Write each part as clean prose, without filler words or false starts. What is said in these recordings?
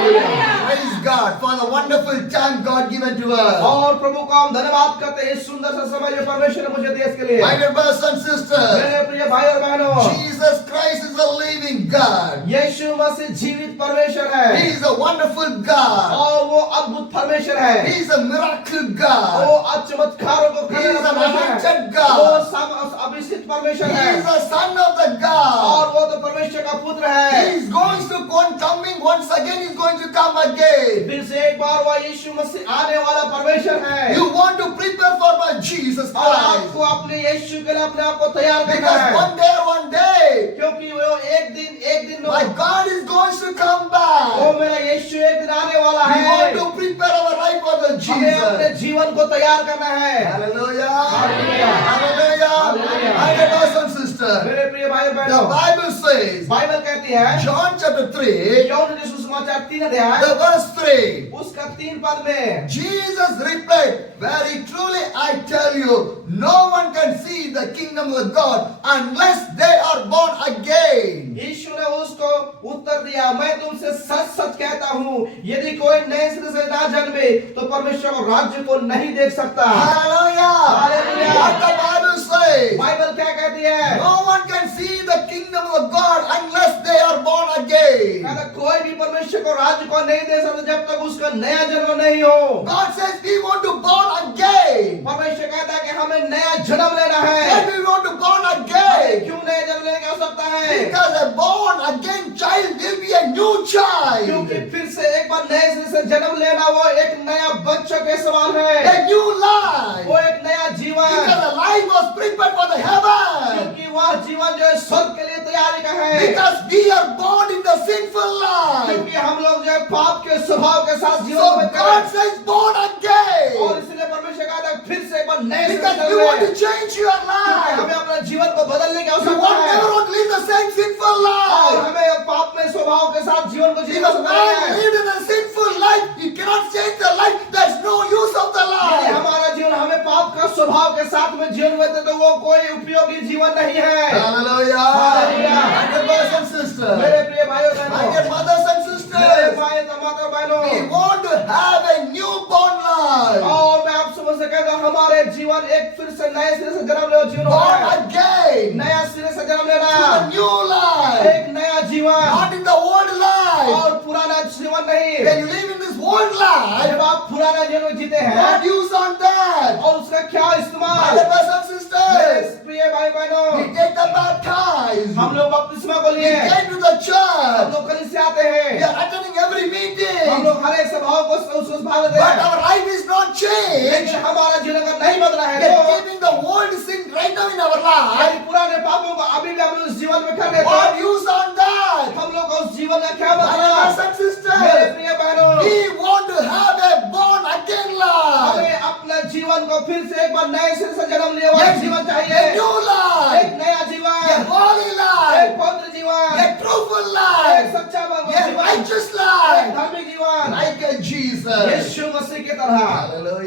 Praise God for the wonderful time God given to us. और प्रभु को हम धन्यवाद करते हैं इस सुंदर सा समय जो परमेश्वर ने मुझे दिया इसके लिए। My dear brothers and sisters, मेरे प्रिय भाई और बहनों, Jesus Christ is a living God. यीशु मसीह जीवित परमेश्वर है He is a wonderful God. और वो अद्भुत परमेश्वर है। He is a miracle God. वो चमत्कारों को He करने is वाला an परमेश्वर है। anointed वो God. अभिषिक्त परमेश्वर He है is the Son of the God. और वो तो परमेश्वर का पुत्र He है। is going to go on coming once again. He is going to come again. फिर से एक बार वह यीशु मसीह आने वाला परमेश्वर है। You want to prepare for my Jesus और Christ. आपको अपने यीशु के लिए अपने आप को तैयार करना Because है, one day, क्योंकि वो एक दिन my God is going to come back. वो मेरा यीशु एक दिन आने वाला We है। want to prepare our life for the हमें अपने Jesus. जीवन को तैयार करना है। Hallelujah. Hallelujah. Hallelujah. Hallelujah. My dear brothers and sisters, मेरे प्रिय भाई the बहनों, Bible says, बाइबल कहती है John chapter 3, यूहन्ना रसूल समाचार 3 अध्याय the verse 3, उसका 3 पद में Jesus replied, very truly I tell you, no one can see the kingdom of God unless they are born again. यीशु ने उसको उत्तर दिया, मैं तुमसे सच सच कहता हूँ, यदि कोई नए सिरे से ना जन्मे तो परमेश्वर के राज्य को नहीं देख सकता। Hallelujah. Hallelujah. What the Bible says, Bible क्या कहती है? no one can see the kingdom of God unless they are born again. कहता कोई भी परमेश्वर को राज्य को नहीं दे सकता जब तक उसका नया जन्म नहीं हो। God says we want to born again. परमेश्वर कहता है कि हमें नया जन्म लेना है। Why we want to born हमें again? क्यों नया जन्म लेने की आवश्यकता है? Because a born again child will be a new child. क्योंकि फिर से एक बार नए सिरे से जन्म लेना वो एक नया बच्चे के समान है, A new life. वो एक नया जीवन, Because the life was prepared for the heaven. क्योंकि वह जीवन जो है स्वर्ग के लिए तैयारी का है। Because we are born in the sinful life. क्योंकि हम लोग जो है पाप के स्वभाव के साथ जीवन So में God says born और again. इसलिए परमेश्वर कहता है फिर से एक बार नए सिरे Because से you want जन्मे। to change your क्योंकि हमें life. अपना जीवन को बदलने की You आवश्यकता want never है want to live the same sinful और life. हमें पाप में स्वभाव के साथ जीवन को जीना Because सकता man है। lived in a sinful life, you cannot change the life. There's no use of the यदि life. हमारा जीवन हमें पाप का स्वभाव के साथ में जीवन में तो वो कोई उपयोगी जीवन नहीं है। Hallelujah. Hallelujah. My dear brothers and sisters, मेरे प्रिय भाइयों my बहनों, dear mothers and मेरे sisters, भाई माता बहनों, we want to have a newborn life. और मैं आप समझ से कहता हूं, हमारे जीवन एक फिर से नए सिरे से जन्म लेना जीवन होता Born है। again. नया सिरे से जन्म लेना, To a new life. एक नया जीवन Not in the old life. और पुराना जीवन नहीं। When you live in this old life, जब आप पुराना जीवन जीते हैं what use on that? और उसका क्या My इस्तेमाल, dear brothers and मेरे sisters, प्रिय भाई बहनों, we take the baptized. हम लोग बपतिस्मा को We लिए, came to the हम church. लोग कलीसिया आते We हैं, are attending every हम meeting. लोग हर एक सभाओं को उस भाग लेते But हैं, our life is not changed. लेकिन हमारा जीवन अगर नहीं बदला है We are तो keeping the old sin right now in our life. यदि पुराने पापों को अभी भी हम लोग इस जीवन में कर रहे What हैं use on that? तो हम लोग को उस जीवन का क्या My dear बदला। brothers and मेरे sisters, प्रिय बहनों, we want to have a born again life. हमें अपने जीवन को फिर से एक बार नए सिरे से जन्म लिया हुआ Yes, जीवन a चाहिए, new एक life. नया A जीवन, holy एक life. पवित्र जीवन, A truthful एक life. सच्चा A जीवन, righteous एक life. धार्मिक जीवन, Like a Jesus. यीशु मसीह की तरह।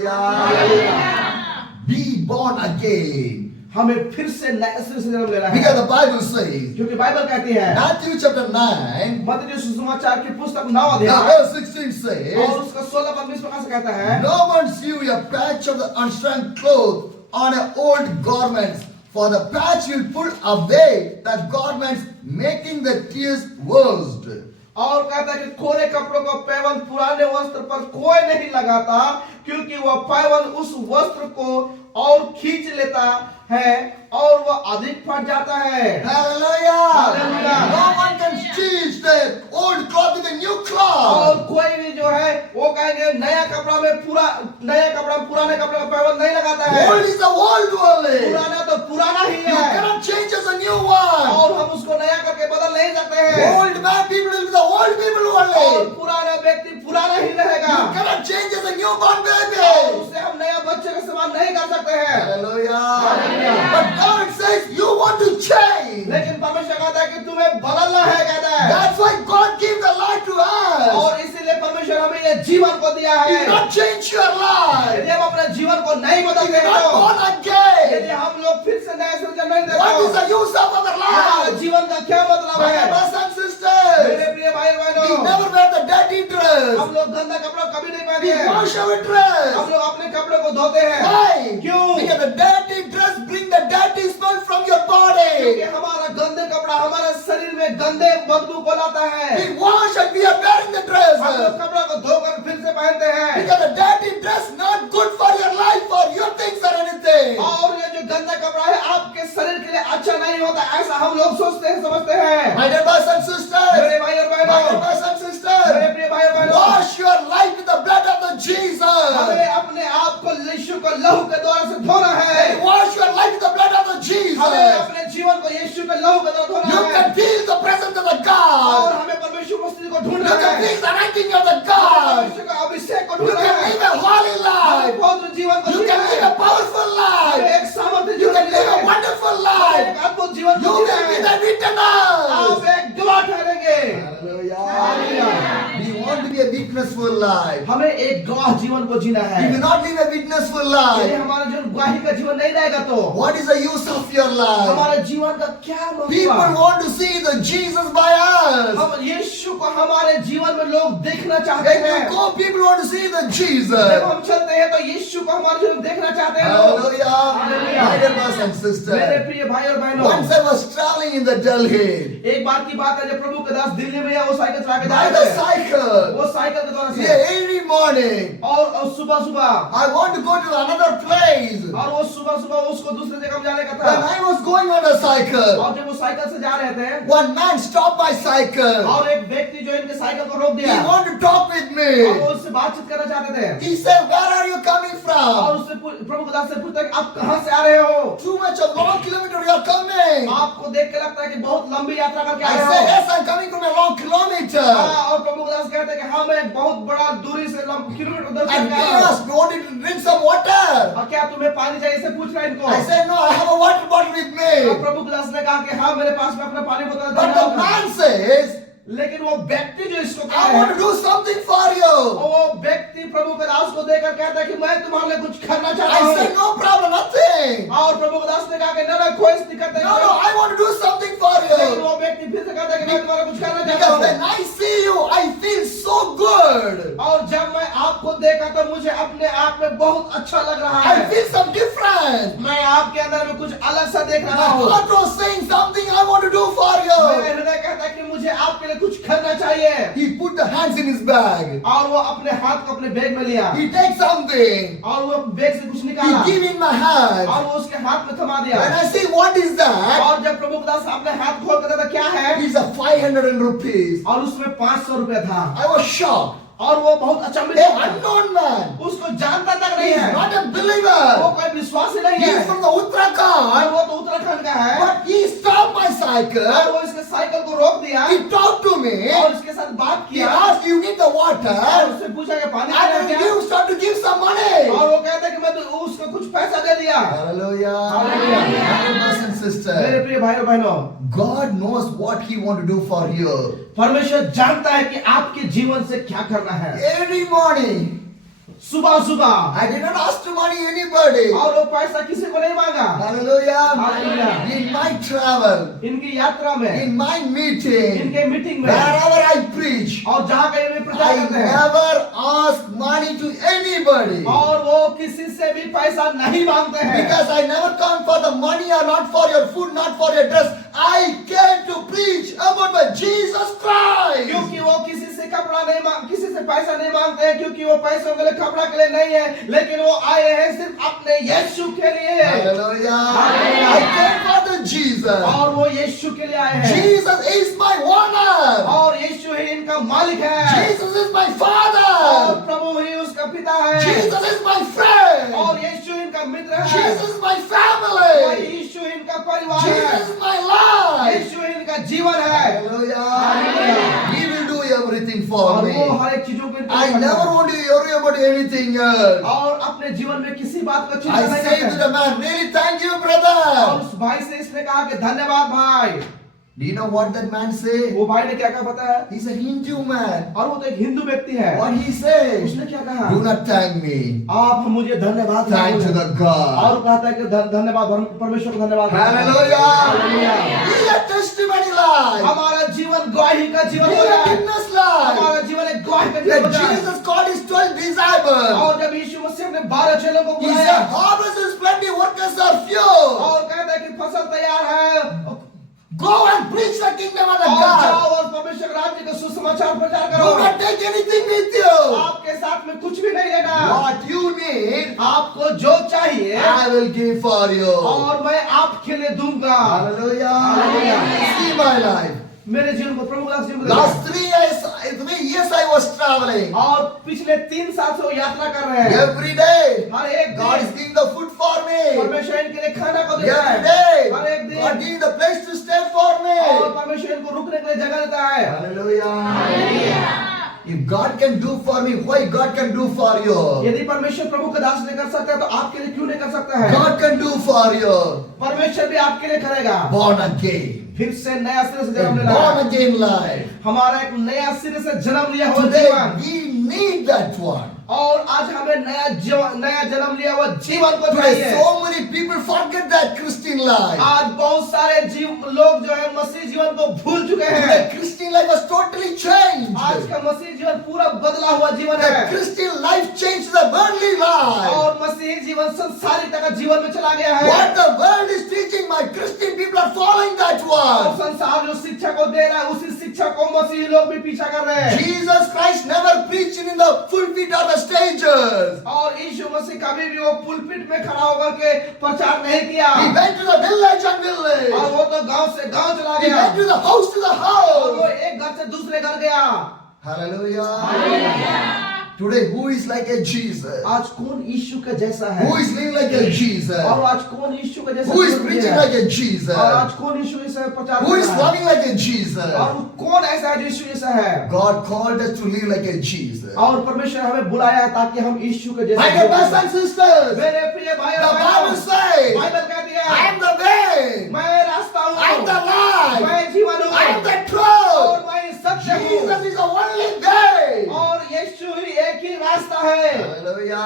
Hallelujah. Be born again. हमें फिर से नए सिरे से जन्म लेना Because है, the Bible says, क्योंकि बाइबल कहती है, Matthew chapter 9, मत्ती सुसमाचार की पुस्तक 9 the अध्याय verse 16 और says, उसका 16 पद इस प्रकार से कहता है, no one sew a patch of the unstrung cloth on an old garment, for the patch will pull away the garments, making the tears worse. और कहता है कि कोरे कपड़ों का पैबंद पुराने वस्त्र पर कोई नहीं लगाता, क्योंकि वह पैबंद उस वस्त्र को और खींच लेता है और वह अधिक फट जाता है। Hallelujah. Hallelujah. No one can stitch the old cloth with a new और cloth. कोई भी जो है वो कहेंगे नया कपड़ा में नया कपड़ा पुराने कपड़े का पैबंद नहीं लगाता है। Old is the old only. पुराना तो पुराना ही You है cannot change as a new one. और हम उसको नया करके बदल नहीं सकते हैं। Old man people will be the old people और only. पुराना व्यक्ति पुराना ही रहेगा You cannot change as a newborn और baby. उससे हम नया बच्चे का समान नहीं कर सकते हैं। Hallelujah. Hallelujah. But God says you want to change. लेकिन परमेश्वर कहता है कि तुम्हें बदलना है, कहता है, That's why God gave the life to us. और इसीलिए परमेश्वर हमें ये जीवन को दिया He है। did not change your life. यदि हम अपने जीवन को नहीं You बदलते are हैं not तो born again. यदि हम लोग फिर से नए सिरे जन्म नहीं देते What is तो the use of our हमारे life? जीवन का क्या मतलब My है? brothers and sisters, मेरे प्रिय भाई we बहनों, never were the dirty dress. dress. हम लोग गंदा कपड़ा कभी नहीं We पहनते हैं। wash our dress. हम लोग अपने कपड़े को धोते हैं। Why? क्यों? Because the dirty dress bring the dirty smell from your क्योंकि body. हमारा गंदे कपड़ा हमारे शरीर में गंदे बदबू को लाता है। We wash and we are wearing the dress. हम लोग कपड़ा को धोकर फिर से पहनते हैं। Because the dirty dress not good for your life or your things or anything. और ये जो गंदा कपड़ा है आपके शरीर के लिए अच्छा नहीं होता, ऐसा हम लोग सोचते हैं, समझते हैं। My dear brothers and sisters, मेरे भाई और my dear बहनों, brothers and मेरे sisters, प्रिय भाई और बहनों, wash your life with the blood of the Jesus. हमें अपने आप को यीशु को लहू के द्वारा से धोना है। Wash your life with the blood of the हमें Jesus. अपने जीवन को यीशु के लहू के द्वारा धोना You है। can feel the presence of the और God. हमें परमेश्वर की उपस्थिति को You ढूंढना can है। feel the anointing of the God. परमेश्वर का अभिषेक को You ढूंढना can है। live a holy हमें life. पवित्र जीवन को You जीना can live है। a powerful हमें life. एक सामर्थ्य You जीवन can live जीना a है। wonderful हमें life. एक अद्भुत जीवन You को जीना will be है। the witness. आप एक गवाह ठहरेंगे। Hallelujah. We want to be a witnessful life. हमें एक गवाह जीवन को जीना है। We will not live a witnessful यदि life. हमारा जीवन गवाही का जीवन नहीं रहेगा तो What is the use of your life? हमारे जीवन का क्या People मतलब? want to see the Jesus by us. हम यीशु को हमारे जीवन में लोग देखना चाहते When हैं। you go, people want to see the जब Jesus. हम चलते हैं तो यीशु को हमारे जीवन में देखना चाहते हैं लोग। Hallelujah. Hallelujah. My dear brothers and मेरे sisters. प्रिय भाई और बहनों, Once I was traveling in the Delhi एक बार की बात है जब प्रभु के दास दिल्ली में वो साइकिल चला के जा by रहे the थे। cycle. वो साइकिल के द्वारा से Yeah, every morning और सुबह सुबह I want to go to another place. और वो सुबह सुबह उसको दूसरे जगह में जाने का When था। I was going on a cycle, और जब वो साइकिल से जा रहे थे one man stopped my cycle. और एक व्यक्ति जो इनके साइकिल को रोक He दिया wanted to talk with और me. वो उससे बातचीत करना चाहते थे। He said, "Where are you coming और from? उससे प्रभु के दास से पूछता है कि आप कहां से आ रहे हो? Too much of long kilometer you are coming." आपको देख के लगता है कि बहुत लंबी यात्रा करके I आए said, हो। "Yes, I'm coming from a long kilometer." हाँ, और प्रभु के दास कहते हैं कि हाँ मैं एक बहुत बड़ा दूरी से किलोमीटर दूर And से he आया हूँ। asked, "Wanted to drink some water?" और क्या तुम्हें पानी चाहिए इसे पूछ रहा है इनको। I said, "No, I have a water bottle with और me." प्रभु के दास ने कहा कि हाँ मेरे पास में अपना पानी बोतल But the man says, लेकिन वो व्यक्ति जो इसको कह "I रहा want है to do something for you." और वो व्यक्ति प्रभु के दास को देखकर कहता है कि मैं तुम्हारे लिए कुछ करना चाहता I said, हूँ। "No problem, nothing." और प्रभु के दास ने कहा कि ना कोई दिक्कत नहीं। No, I want to do something for लेकिन you. वो व्यक्ति फिर से कहता है कि मैं तुम्हारा कुछ करना चाहता Because when हूँ। I see you, I feel so good. और जब मैं आपको देखा तो मुझे अपने आप में बहुत अच्छा लग रहा I है। feel some different. मैं आपके अंदर में कुछ अलग सा देख My रहा हूँ। heart was saying something I want to do for मेरा you. हृदय कहता है कि मुझे आपके लिए कुछ करना चाहिए। He put the hands in his bag. और वो अपने हाथ को अपने बैग में लिया He takes something. और वो बैग से कुछ निकाला He give in my hand. और वो उसके हाथ में थमा When दिया। I say what is that? और जब प्रभु दास अपने हाथ खोल कर देखा क्या है It's a 500 rupees. और उसमें 500 रुपया था I was shocked. और वो बहुत अचंभित A था। unknown man. उसको जानता तक He नहीं is है, not a वो believer. कोई विश्वासी नहीं He है is from the Uttarakhand. वो तो उत्तराखंड का है। But he stopped my और cycle. वो इसके साइकिल को रोक दिया He talked to me. और इसके साथ बात He किया asked, "You need the और water?" उससे पूछा कि पानी I पीना will क्या? give, start to give some money. और वो कहता है कि मैं तो उसको कुछ पैसा दे दिया। Hallelujah. Hallelujah. Hallelujah. Brothers and मेरे sisters, प्रिय भाई और बहनों, God knows what He want to do for you. परमेश्वर जानता है कि आपके जीवन से क्या करना है। Every morning, सुबह सुबह I did not ask to money anybody. और वो पैसा किसी को नहीं मांगा। Hallelujah. Hallelujah. In my travel, इनकी यात्रा में, in my meeting, इनके मीटिंग में wherever I preach, और जहाँ कहीं भी प्रचार I करते हैं never ask money to anybody. और वो किसी से भी पैसा नहीं मांगते हैं। Because I never come for the money or not for your food, not for your dress. I came to preach about my Jesus Christ. क्योंकि वो किसी से कपड़ा नहीं मांग, किसी से पैसा नहीं मांगते हैं, क्योंकि वो पैसों के लिए कपड़ा के लिए नहीं है, लेकिन वो आए हैं सिर्फ अपने यीशु के लिए। Hallelujah. Hallelujah. I came for the Jesus. और वो यीशु के लिए आए हैं Jesus is my owner. और यीशु ही इनका मालिक है Jesus is my और father. प्रभु ही उसका पिता है Jesus is my friend. और यीशु इनका मित्र है Jesus is my और family. यीशु इनका परिवार Jesus है, is my life. यीशु इनका जीवन है Hallelujah. Hallelujah. He will do everything for और me. वो हर एक चीजों को I never want to worry about anything else. और अपने जीवन में किसी बात का चिंता I नहीं say to करते। the man, really thank you, और brother. उस भाई से इसने कहा कि धन्यवाद भाई। Do you know what that man say? वो भाई ने क्या कहा पता है? He's a Hindu man. और वो तो एक हिंदू व्यक्ति है। What he says? उसने क्या कहा? Do not thank me. आप मुझे धन्यवाद Thank to the God. और कहता है कि धन्यवाद परमेश्वर को धन्यवाद। Hallelujah. Hallelujah. He's a testimony life. हमारा जीवन गवाही का जीवन He's हो a गया है। witness life. हमारा जीवन एक गवाही का He's a जीवन 11. और जब यीशु मसीह अपने 12 चेलों को He बुलाया said, harvest is plenty, workers are few. और कहता है कि फसल तैयार है, Go and preach the kingdom of the और जाओ God. और परमेश्वर राज्य का सुसमाचार प्रचार Do करो। not take anything with you. आपके साथ में कुछ भी नहीं लेना, What you need, आपको जो चाहिए I will give for you. और मैं आपके लिए दूंगा। Hallelujah. Hallelujah. See my life. मेरे जीवन को प्रभु दास जीवन को Last 3 years I was traveling. और पिछले 3 साल से वो यात्रा कर रहे हैं। Every day, हर एक God is दिन giving the food for me. परमेश्वर इनके लिए खाना को देता Every है। day, हर एक दिन God giving the place to stay for और me. परमेश्वर इनको रुकने के लिए जगह देता है। Hallelujah. If God can do for me, why God can do for you? यदि परमेश्वर प्रभु का दास नहीं कर सकता है तो आपके लिए क्यों नहीं कर सकता है? God can do for you. परमेश्वर भी आपके लिए करेगा। Born again. फिर से नया सिरे से A जन्म लेना born है। again life. हमारा एक नया सिरे से जन्म लिया हुआ Today जीवन we need that one. और आज हमें नया जन्म लिया हुआ जीवन को Today चाहिए। so many people forget that Christian life. आज बहुत सारे लोग जो है मसीह जीवन को भूल चुके हैं। Today Christian life was totally changed. आज का मसीह जीवन पूरा बदला हुआ जीवन The है Christian life changed the worldly life. और मसीही जीवन संसारिकता का जीवन में चला गया है। What the world is teaching, my Christian people are following that और one. संसार जो शिक्षा को दे रहा है उसी शिक्षा को मसीही लोग भी पीछा कर रहे हैं। Jesus Christ never preached in the pulpit or the stages. और यीशु मसीह कभी भी वो पुलपिट में खड़ा होकर के प्रचार नहीं किया He went to the village and और village. वो तो गांव से गांव चला He गया went to the house to the और वो house. एक घर से दूसरे घर गया। Hallelujah. Today who is like a Jesus? आज कौन यीशु का जैसा है Who is living like a Jesus? और आज कौन यीशु का जैसा Who is जीवन preaching जिया है? like a Jesus? और आज कौन यीशु जैसा प्रचार Who कर is रहा है? loving like a Jesus? और वो कौन ऐसा है जो यीशु जैसा है? God called us to live like a Jesus. और परमेश्वर हमें बुलाया ताकि हम यीशु के जैसे My dear जीवन brothers जिएं। and sisters, मेरे प्रिय भाई the और Bible बहनों, says, बाइबल कहती I है am the way, मैं रास्ता हूँ, I am the life, मैं जीवन हूँ, I am the और truth. मैं सत्य हूँ Jesus is the only way. और यीशु ही एक ही रास्ता है Hallelujah.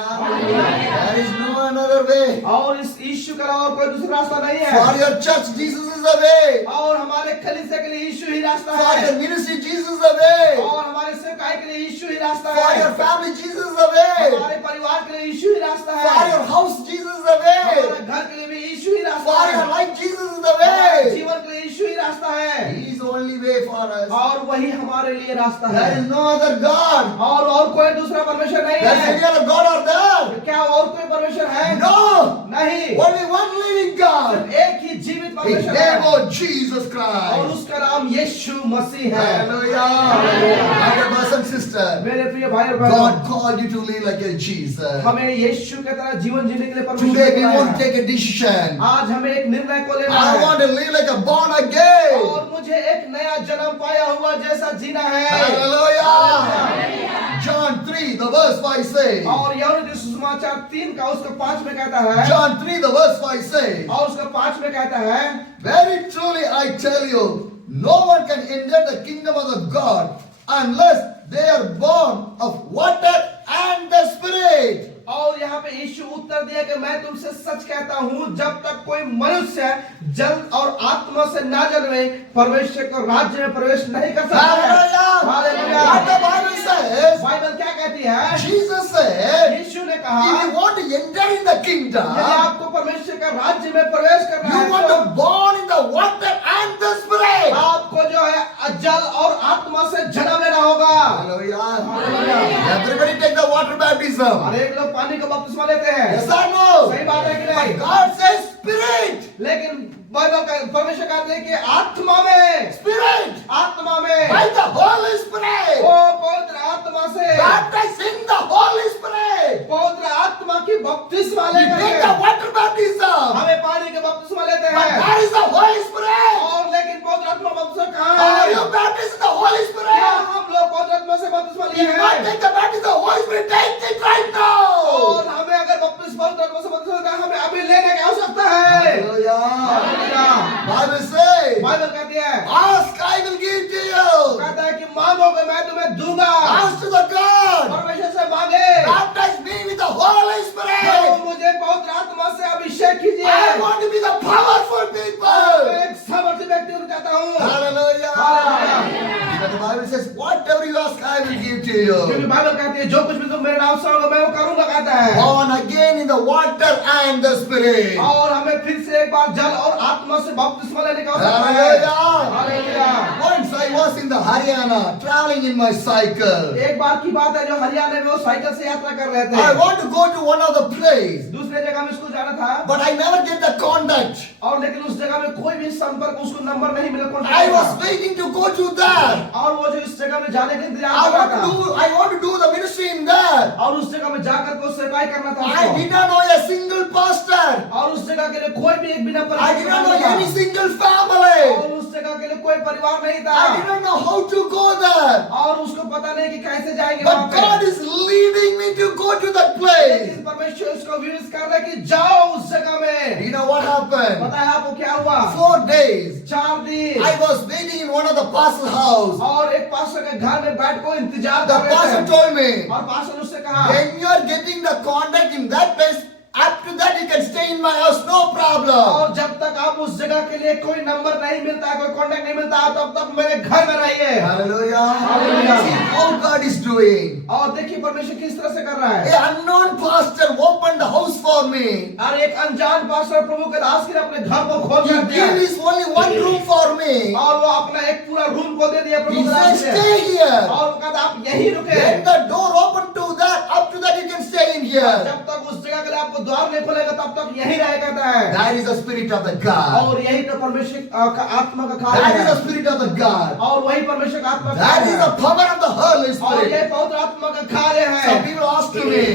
There is no another way. और इस यीशु के अलावा और कोई दूसरा रास्ता नहीं For है। your church, Jesus is the way. और हमारे कलीसिया के लिए यीशु ही रास्ता For है your ministry, Jesus is the way. और हमारे सेवकाई के लिए यीशु ही रास्ता For है। your family, Jesus is the way. हमारे परिवार के लिए यीशु ही रास्ता For है। your house, Jesus is the way. हमारे घर के लिए भी यीशु ही रास्ता For है। your life, Jesus is the हमारे way. जीवन के लिए यीशु ही रास्ता है He is the only way for us. और वही हमारे लिए रास्ता There है is no other God. और कोई दूसरा परमेश्वर नहीं There is any है। other God or there? क्या और कोई परमेश्वर है? No. नहीं, Only one living God. सिर्फ एक ही जीवित His परमेश्वर name है was Jesus और Christ. उसका नाम यीशु मसीह है। Hallelujah. My dear brothers and sisters, मेरे प्रिय भाई और बहनों, God called you to live like a Jesus. हमें यीशु के तरह जीवन जीने के लिए परमेश्वर Today ने we बुलाया want to है। take a decision. आज हमें एक निर्णय को लेना I है want to live like a born again. और मुझे एक नया जन्म पाया हुआ जैसा जीना है। Hallelujah. John 3, the verse 5 says. और यूहन्ना सुसमाचार 3 का उसका 5 में कहता है John 3, the verse 5 says. और उसका 5 में कहता है Very truly I tell you, no one can enter the kingdom of the God unless they are born of water and the Spirit. और यहाँ पे यीशु उत्तर दिया कि मैं तुमसे सच कहता हूँ जब तक कोई मनुष्य जल और आत्मा से ना जन्मे परमेश्वर को राज्य में प्रवेश नहीं कर सकता है। Hallelujah. Hallelujah. What the Bible says, Bible क्या कहती है? Jesus said, यीशु ने if कहा you want to enter in the kingdom, यदि आपको परमेश्वर का राज्य में प्रवेश करना you है want तो to born in the water and the Spirit. आपको जो है जल और आत्मा से जन्म लेना होगा। Hallelujah. Everybody take the water baptism. अनेक लोग पानी का बपतिस्मा लेते हैं। Yes or no? सही बात है कि But नहीं? God says Spirit. लेकिन बाइबल का परमेश्वर कहते हैं कि आत्मा में, Spirit. आत्मा में, By the Holy Spirit. वो पवित्र आत्मा से, Baptize in the Holy Spirit. पवित्र आत्मा की बपतिस्मा We लेकर take के the water baptism. हमें पानी के बपतिस्मा लेते But हैं। where is the Holy Spirit? और लेकिन पवित्र आत्मा बपतिस्मा कहाँ Are है? you baptized in the Holy क्या Spirit? हम लोग पवित्र आत्मा से बपतिस्मा If लिए you want to हैं? take the baptism of the Holy Spirit, take it right और now. हमें अगर बपतिस्मा पवित्र आत्मा से बपतिस्मा लेना है, हमें अभी लेने की आवश्यकता है। Hallelujah. Bible says, बाइबल कहती है, ask, I will give to you. कहता है कि मांगोगे मैं तुम्हें दूंगा। Ask to the God. परमेश्वर से मांगे, Baptize me with the Holy तो Spirit. मुझे पवित्र आत्मा से अभिषेक कीजिए। I want to be the powerful मैं people. एक सामर्थ्य व्यक्ति होना चाहता हूँ। Hallelujah. Hallelujah. But the Bible Bible says, whatever you ask, I will give to क्योंकि you. बाइबल कहती है जो कुछ भी तुम मेरे नाम से मांगोगे मैं वो करूंगा, कहता है। Born again in the water and the Spirit. और हमें फिर से एक बार जल और आत्मा से बपतिस्मा लेने का अवसर है। Hallelujah. Hallelujah. Once I was in the Haryana traveling in my cycle. एक बार की बात है जो हरियाणा में वो साइकिल से यात्रा कर रहे I थे। want to go to one of the place, दूसरे जगह में स्कूल जाना था but I never get the contact. और लेकिन उस जगह में कोई भी संपर्क, उसको नंबर नहीं मिला, I contact was waiting to go to there. और वो जो इस जगह में जाने का इंतजार I कर रहा want to do the ministry in there. था और उस जगह में जाकर को सेवाएं करना था I उसको। did not know a single pastor. और उस जगह के लिए कोई भी एक बिना I परिचय did का not know नहीं था। any single family. और उस जगह के लिए कोई परिवार नहीं था I did not know how to go there. और उसको पता नहीं कि कैसे जाएंगे वहां But पे। God is leading me to go to that place. लेकिन परमेश्वर उसको विवश कर रहा है कि जाओ उस जगह में। You know what happened? पता है आपको क्या हुआ? 4 days. 4 दिन I was waiting in one of the pastor house. और एक पास्टर के घर में बैठ को इंतजार The कर रहे pastor थे told me, और पास्टर ने उससे कहा when you are getting the contact in that place, up to that you can stay in my house, no problem. और जब तक आप उस जगह के लिए कोई नंबर नहीं मिलता है, कोई कांटेक्ट नहीं मिलता है, तब तक मेरे घर में रहिए। Hallelujah. Hallelujah. See how God is doing. और देखिए परमेश्वर किस तरह से कर रहा है। A unknown pastor opened the house for me. और एक अनजान पास्टर प्रभु के दास के लिए अपने घर को खोल He कर दिया gave his only one room for me. और वो अपना एक पूरा रूम को दे दिया प्रभु He के said, दास stay से here. और वो कहता आप यहीं रुके। When the door opened to that, up to that you can stay in here. जब तक उस जगह के लिए आपको द्वार नहीं खुलेगा तब तक यहीं रह कहता है। That is the spirit of the God. और यही तो परमेश्वर का आत्मा का कार्य That is the है spirit of the God. और वही परमेश्वर का आत्मा का That कार्य is है। the power of the Holy और Spirit. ये पवित्र आत्मा का कार्य है। Some people asked me,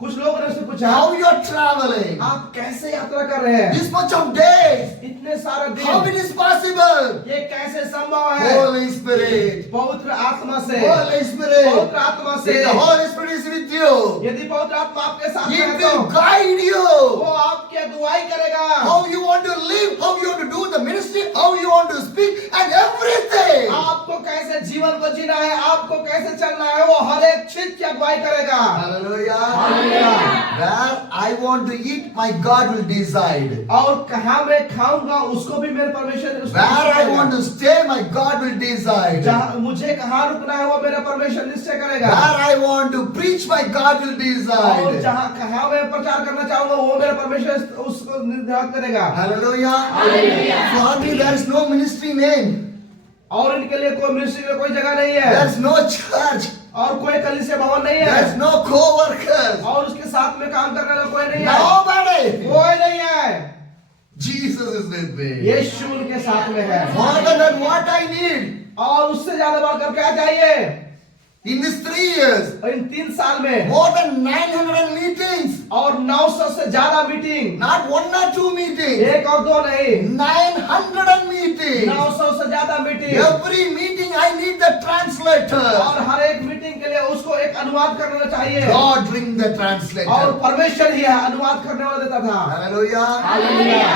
कुछ लोगों ने उससे पूछा how you are traveling? आप कैसे यात्रा कर रहे हैं? This much of days. इतने सारे How दिन it is possible? ये कैसे संभव है? Holy Spirit. पवित्र आत्मा से, Holy Spirit. पवित्र आत्मा से। If the Holy Spirit is with you, यदि पवित्र आत्मा आपके साथ He है तो will guide you. वो आपकी अगुवाई करेगा। How you want to live, how you want to do the ministry, how you want to speak, and everything. आपको कैसे जीवन को जीना है, आपको कैसे चलना है, वो हर एक चीज की अगुवाई करेगा। Hallelujah. Hallelujah. Where I want to eat, my God will decide. और कहाँ मैं खाऊंगा उसको भी मेरे परमेश्वर ने Where I want to stay, my God will decide. जहाँ मुझे कहाँ रुकना है वो मेरा परमेश्वर निश्चय करेगा। Where I want to preach, my God will और decide. जहाँ कहाँ मैं प्रचार करना चाहूंगा वो मेरा परमेश्वर उसको निर्धारित करेगा। Hallelujah. For me, there is no ministry name. और इनके लिए कोई मिनिस्ट्री में कोई जगह नहीं There है is no church. और कोई कलीसिया भवन नहीं There is है no co-workers. और उसके साथ में काम करने वाला कोई नहीं है, Nobody. कोई नहीं है। Jesus is with me. यीशु उनके साथ में है More than what I need. और उससे ज्यादा बढ़कर क्या चाहिए? In these 3 years, और इन 3 साल में more than 900 meetings. और 900 से ज्यादा मीटिंग, Not 1 or 2 meetings. 1 और 2 नहीं, 900 meetings. 900 से ज्यादा meeting. Every meeting I need the translator. और हर एक मीटिंग के लिए उसको एक अनुवाद करना चाहिए God bring the और translator. परमेश्वर ही अनुवाद करने वाला देता था। Hallelujah. हालेलुया।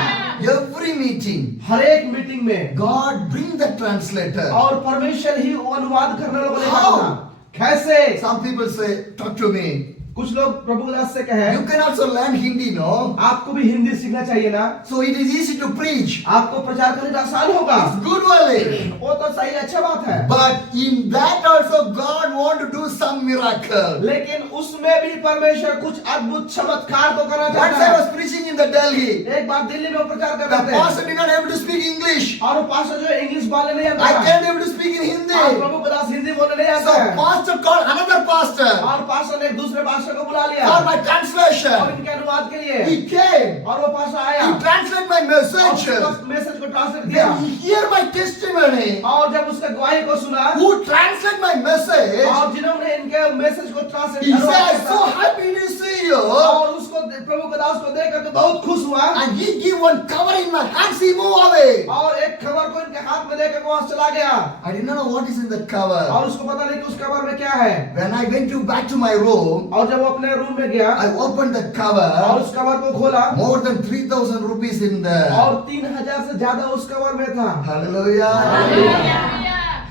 Every meeting, हर एक मीटिंग में God bring the translator. और परमेश्वर ही वो अनुवाद करने वाला देता How? था। कैसे? Some people say, talk to me. कुछ लोग प्रभु दास से कहे You can also learn Hindi, no? आपको भी हिंदी सीखना चाहिए ना, So it is easy to preach. आपको प्रचार करना आसान होगा। It's good only. वो तो सही, अच्छा बात है, But in that also God want to do some miracle. लेकिन उसमें भी परमेश्वर कुछ अद्भुत चमत्कार को करना Once चाहता I है। was preaching in the Delhi, एक बार दिल्ली में वो प्रचार कर the रहे थे pastor did not able to speak English. और वो पास्टर जो है इंग्लिश बोलने नहीं आता I था। can't able to speak in और Hindi. प्रभु के दास हिंदी बोलने नहीं So आता है pastor called another pastor और पास्टर ने एक दूसरे पास्टर को बुला लिया for my और translation. इनके अनुवाद के लिए He came. और वो पास्टर आया He translated my message. और मैसेज को ट्रांसलेट किया Then he hear my testimony. और जब उसका गवाही को सुना Who translate my message? और जिन्होंने इनके मैसेज को ट्रांसलेट He said, I'm किया so happy to see you. और उसको प्रभु के दास को देखकर तो बहुत खुश हुआ And he give one cover in my hands. He move away. और एक खबर को इनके हाथ में देकर वहां चला गया I did not know what is in the cover. और उसको पता नहीं कि उस खबर में क्या है। When I went back to my room, और जब वो अपने रूम में गया I opened the और cover. उस कवर को खोला More than 3,000 rupees in there. और 3000 से ज्यादा उस कवर में था Hallelujah.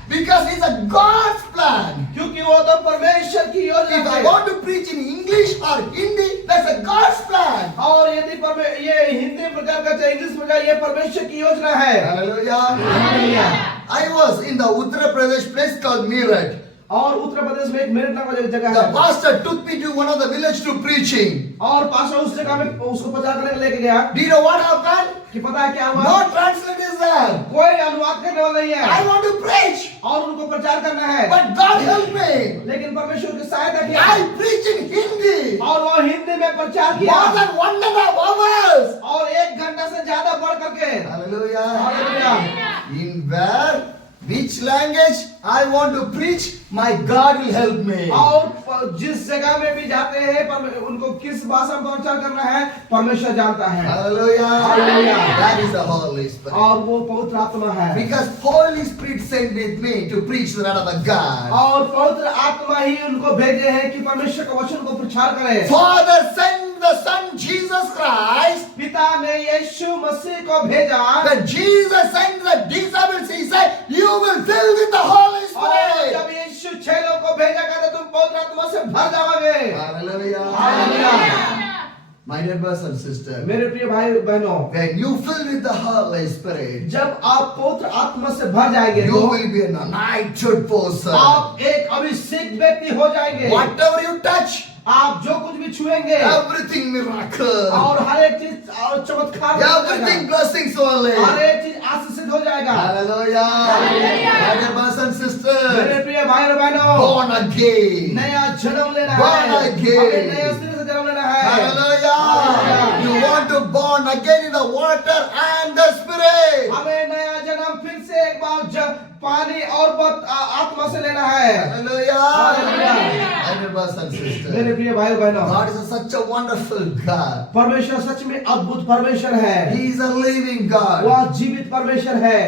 Because it's a God's plan. क्योंकि वो तो परमेश्वर की If योजना I है want to preach in English or Hindi, that's a God's plan. और यदि ये हिंदी प्रचार करते इंग्लिश प्रचार ये परमेश्वर की योजना है। Hallelujah. Hallelujah. I was in the Uttar Pradesh place called Meerut. और उत्तर प्रदेश में एक मेरठ नामक एक जगह The है pastor took me to one of the village to preaching. और पास्टर उस जगह में उसको प्रचार करने के लिए लेके गया Do you know what happened? कि पता है क्या हुआ No translator is there. कोई अनुवाद करने वाला नहीं I है want to preach, और उनको प्रचार करना है but God help me. लेकिन परमेश्वर की सहायता किया I preach in Hindi. और वो हिंदी में प्रचार किया More than 1.5 hours. और 1 घंटा से ज्यादा बढ़ करके Hallelujah. Hallelujah In where? Which language I want to preach, my God will help me. और जिस जगह में भी जाते हैं उनको किस भाषा में प्रचार करना है परमेश्वर जानता है Hallelujah. Hallelujah. That is the Holy Spirit. और वो पवित्र आत्मा है Because Holy Spirit sent with me to preach the word of the God. और पवित्र आत्मा ही उनको भेजे हैं कि परमेश्वर का वचन को प्रचार करें Father sent the Son Jesus Christ. पिता ने यीशु मसीह को भेजा When Jesus sent the disciples, he said, "You will fill with the Holy और Spirit." जब यीशु चेलों को भेजा कहते तुम पवित्र आत्मा से भर जाओगे Hallelujah. Hallelujah My dear brothers and sisters, मेरे प्रिय भाई बहनों when you fill with the Holy Spirit, जब आप पवित्र आत्मा से भर जाएंगे you तो will be an anointed person. आप एक अभिषेक व्यक्ति हो जाएंगे Whatever you touch, आप जो कुछ भी छुएंगे everything miracle, और हर एक चीज और चमत्कार हो everything जाएगा। blessings only. हर एक चीज आशीषित हो जाएगा Hallelujah. My dear brothers and मेरे sisters, प्रिय भाई और बहनों born again. नया जन्म लेना Born है again. हमें नए सिरे से जन्म लेना है Hallelujah. Hallelujah. You want to born again in the water and the Spirit. हमें नया जन्म फिर से एक बार पानी और आत्मा से लेना है Hallelujah. Hallelujah. My dear brothers and sisters, मेरे प्रिय भाई और बहनों God is such a wonderful God. परमेश्वर सच में अद्भुत परमेश्वर है He is a living God. वह जीवित परमेश्वर है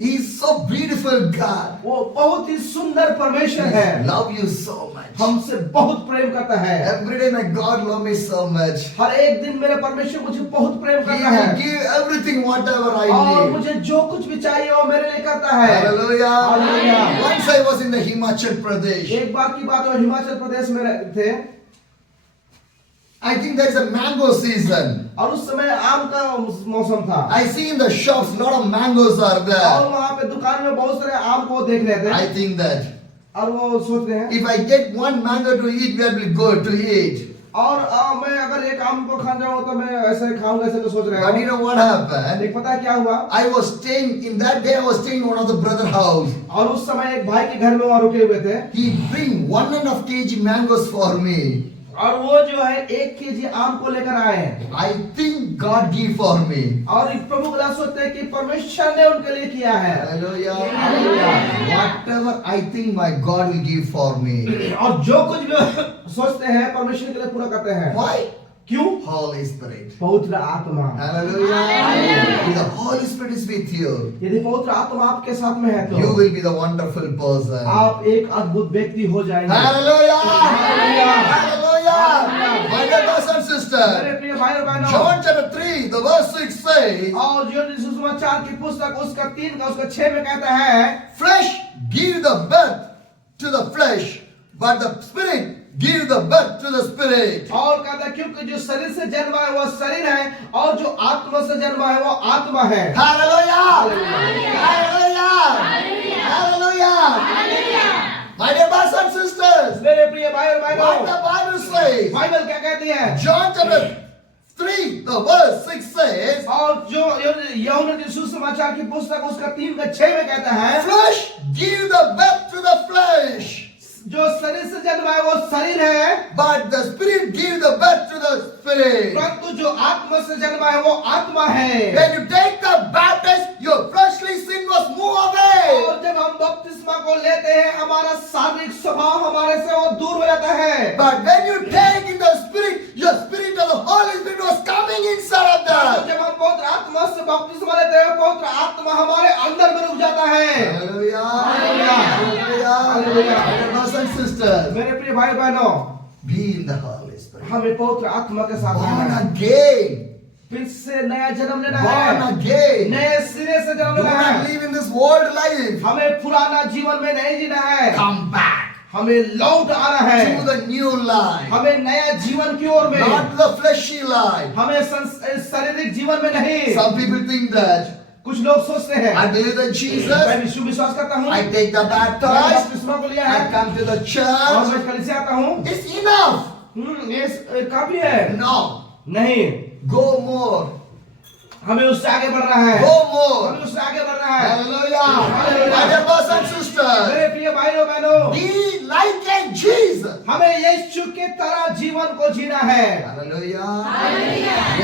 He is so beautiful God. वो बहुत ही सुंदर परमेश्वर He है love you so much. हमसे बहुत प्रेम करता है Every day my God love me so much. हर एक दिन मेरा परमेश्वर मुझे बहुत प्रेम He करता will है give everything whatever I और need. मुझे जो कुछ भी चाहिए वो मेरे लिए करता है Hallelujah. Hallelujah. Once I was in the Himachal Pradesh. एक बार की बात है हिमाचल प्रदेश में थे I think there is a mango season. और उस समय आम का मौसम था I see in the shops lot of mangoes are और there. वहाँ पे दुकान में बहुत सारे आम को देख रहे थे I think that और वो सोच रहे हैं if I get one mango to eat, where will go to eat? और मैं अगर एक आम को खा जाऊँ तो मैं ऐसे खाऊंगा ऐसे तो सोच रहे But you हैं know what happened? लेकिन पता है क्या हुआ I was staying in that day. I was staying in one of the brother house. और उस समय एक भाई के घर में वहाँ रुके हुए थे He bring 1.5 kg mangoes for me. और वो जो है 1 केजी आम को लेकर आए हैं I think God give for me. और प्रभु खुदा सोचते हैं कि परमेश्वर ने उनके लिए किया है Hallelujah. Hallelujah. Whatever I think my God will give for me. और जो कुछ भी सोचते हैं परमेश्वर के लिए पूरा करते हैं Why? क्यों Holy Spirit. पवित्र आत्मा Hallelujah. If the Holy Spirit is with you, यदि पवित्र आत्मा आपके साथ में है you तो will be the wonderful person. आप एक अद्भुत व्यक्ति हो जाएंगे Hallelujah. Hallelujah. Hallelujah. My dear brothers and मेरे sisters, प्रिय भाई और बहनों John chapter 3, the verse 6 says, और जो सुसमाचार की पुस्तक उसका 3 का उसका 6 में कहता है flesh give the birth to the flesh, but the spirit give the birth to the spirit. और कहता है क्योंकि जो शरीर से जन्मा है वो शरीर है और जो आत्मा से जन्मा है वो आत्मा है Hallelujah. Hallelujah. Hallelujah. My dear brothers and sisters, मेरे प्रिय भाई और what बहनों the Bible says, बाइबल क्या कहती है John chapter 3, the verse 6 says, और जो यूहन्ना की सुसमाचार की पुस्तक उसका 3 का 6 में कहता है flesh give the birth to the flesh, जो शरीर से जन्मा है वो शरीर है but the spirit give the birth to the spirit. परंतु जो आत्मा से जन्मा है वो आत्मा है When you take the baptism, your fleshly sin was moved away. और जब हम बपतिस्मा को लेते हैं हमारा शारीरिक स्वभाव हमारे से वो दूर हो जाता है But when you take in the spirit, your spirit of the Holy Spirit was coming inside of तो that. जब हम पवित्र आत्मा से बपतिस्मा लेते हैं पवित्र आत्मा हमारे अंदर में रुक जाता है Hallelujah. Hallelujah. Hallelujah. Hallelujah. My brothers and sisters, मेरे प्रिय भाई बहनों be in the Holy Spirit. हमें पवित्र आत्मा के साथ Born रहना है again. फिर से नया जन्म लेना Born है again. नए सिरे से जन्म Do लेना not है live in this world life. हमें पुराना जीवन में नहीं जीना है Come back हमें लौट आना है to the new life. हमें नया जीवन की ओर में Not the fleshy life. हमें शारीरिक जीवन में नहीं Some people think that कुछ लोग सोचते हैं I believe in Jesus. मैं विश्व विश्वास करता हूँ, I take the मैंने baptized. बपतिस्मा को लिया I है come to the और church. मैं कलीसिया आता हूँ। It's enough. ये काफी है No. नहीं, Go more. हमें उससे आगे बढ़ना है, Go more. हमें उससे आगे बढ़ना है। Hallelujah. Hallelujah. My dear brothers and sisters. मेरे प्रिय भाइयों बहनों, Be like Jesus. हमें यीशु के तरह जीवन को जीना है। Hallelujah.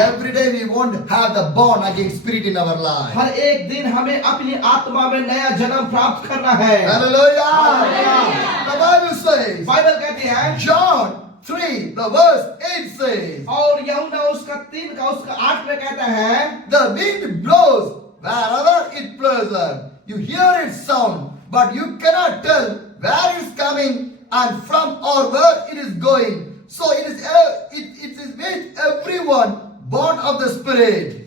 Every day we want to have the born again spirit in our life. हर एक दिन हमें अपनी आत्मा में नया जन्म प्राप्त करना है। Hallelujah. Hallelujah. The Bible says, Bible कहती है, John 3, the verse 8 says, और यूहन्ना उसका 3 का उसका 8 में कहता है, the wind blows wherever it pleases. You hear its sound, but you cannot tell where it's coming and from or where it is going. So it is with everyone born of the Spirit.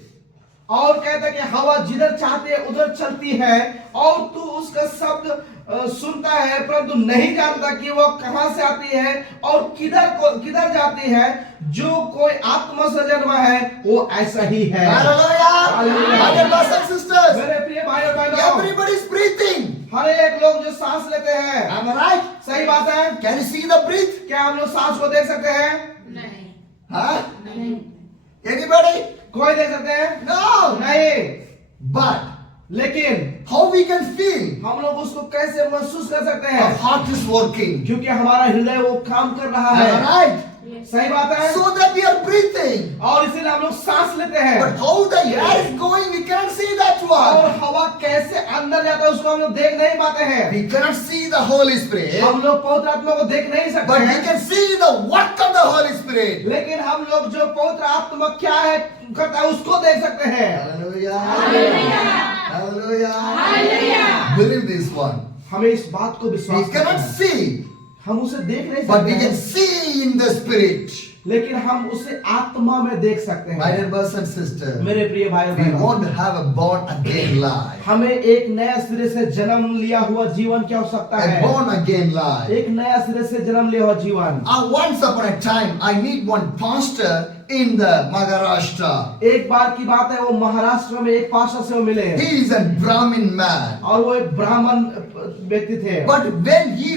और कहता है कि हवा जिधर चाहती है उधर चलती है और तू उसका शब्द सुनता है परंतु नहीं जानता कि वो कहां से आती है और किधर जाती है। जो कोई आत्मा से जन्मा है वो ऐसा ही है। Hallelujah. My dear brothers and sisters, मेरे प्रिय भाइयों बहनों, everybody is breathing. हर एक लोग जो सांस लेते हैं, Am I right? सही बात है। Can you see the breath? क्या हम लोग सांस को देख सकते हैं? नहीं Huh? नहीं Anybody? कोई देख सकते हैं? No. नहीं। But लेकिन how we can feel? हम लोग उसको कैसे महसूस कर सकते Our हैं? heart is working. क्योंकि हमारा हृदय वो काम कर रहा Am I है। right? सही बात है। So that we are breathing. और इसीलिए हम लोग सांस लेते हैं। But how the air is going, we cannot see that और one. हवा कैसे अंदर जाता है उसको हम लोग देख नहीं पाते हैं। We cannot see the Holy Spirit. हम लोग पवित्र आत्मा को देख नहीं सकते But we हैं। can see the work of the Holy Spirit. लेकिन हम लोग जो पवित्र आत्मा क्या है करता है उसको देख सकते हैं। Hallelujah. Hallelujah Hallelujah. Believe this one. हमें इस बात को We विश्वास करना cannot है। see, हम उसे देख नहीं but we सकते can हैं, see in the Spirit. लेकिन हम उसे आत्मा में देख सकते My dear हैं। brothers and sisters, मेरे प्रिय भाइयों we बहनों, want to have a born again life. हमें एक नया सिरे से जन्म लिया हुआ जीवन की आवश्यकता A है। born again life. एक नया सिरे से जन्म लिया हुआ जीवन। Once upon a time, I meet one pastor in the Maharashtra. एक बार की बात है, वो महाराष्ट्र में एक पास्टर से वो मिले He is a Brahmin man. और वो एक ब्राह्मण व्यक्ति थे। But when he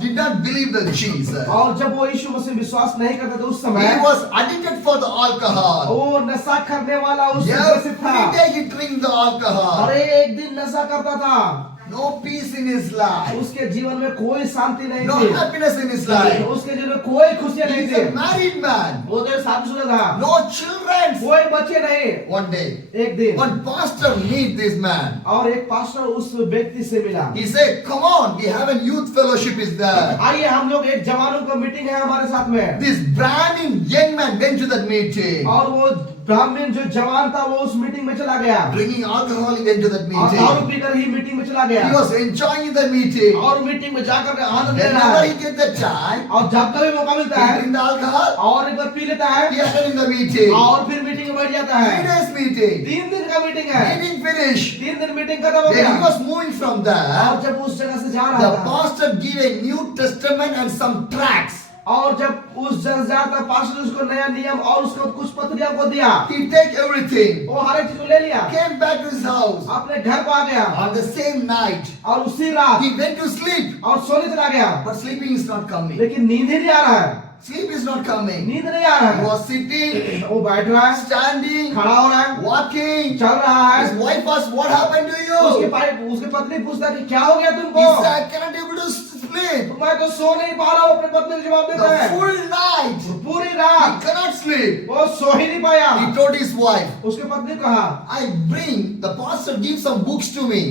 did not believe the Jesus. और जब वो यीशु मसीह विश्वास नहीं करते थे उस He समय was addicted for the alcohol. वो नशा करने वाला उससे Every ग्रसित था। day he drink the alcohol. हर एक दिन नशा करता था। No peace in his life. उसके जीवन में कोई शांति नहीं No थी। happiness in his life. उसके जीवन में कोई खुशियां He नहीं is थी। a married man. वो तो शादीशुदा था। No children. कोई बच्चे नहीं। One day, एक दिन one pastor meet this man. और एक पास्टर उस व्यक्ति से मिला। He said, "Come on, we have a youth fellowship is there." आइए हम लोग एक जवानों का मीटिंग है हमारे साथ में। This Brahmin young man went to that meeting. और वो ब्राह्मण जो जवान था वो उस मीटिंग में चला गया Drinking alcohol, he went to that और दारू meeting. पीकर ही मीटिंग में चला गया He was enjoying the meeting. और मीटिंग में जाकर के आनंद ले रहा Whenever है he get the time, और जब कभी मौका मिलता he है drink the alcohol. और एक बार पी लेता है He attended the meeting. और फिर मीटिंग में बैठ जाता 3 है। days meeting. 3 दिन का मीटिंग है। Meeting finished. 3 दिन मीटिंग खत्म हो When he गया was moving from there, और जब उस जगह से जा the रहा था pastor gave a New Testament and some tracts. और जब उस जगह जा रहा था पास्टर ने उसको नया नियम और उसको कुछ पत्रियां को दिया। He take everything. वो हर एक चीज को ले लिया, Came back to his house. अपने घर को आ गया On the same night, और उसी रात he went to sleep. और सोने चला गया। But sleeping is not coming. लेकिन नींद ही नहीं आ रहा है। Sleep is not coming. नींद नहीं आ रहा He है। was sitting, वो बैठ रहा है, standing, खड़ा हो रहा है, walking. चल रहा His है। wife asked, "What happened to उसके you?" पत्नी पूछता कि क्या हो गया He तुमको? said, "I cannot able to sleep. मैं तो सो नहीं पा रहा हूँ। अपने पत्नी को जवाब देता The है full night, पूरी he रात cannot sleep." वो सो ही नहीं पाया। He told his wife, उसके पत्नी को कहा "I bring, the pastor gives some books to me.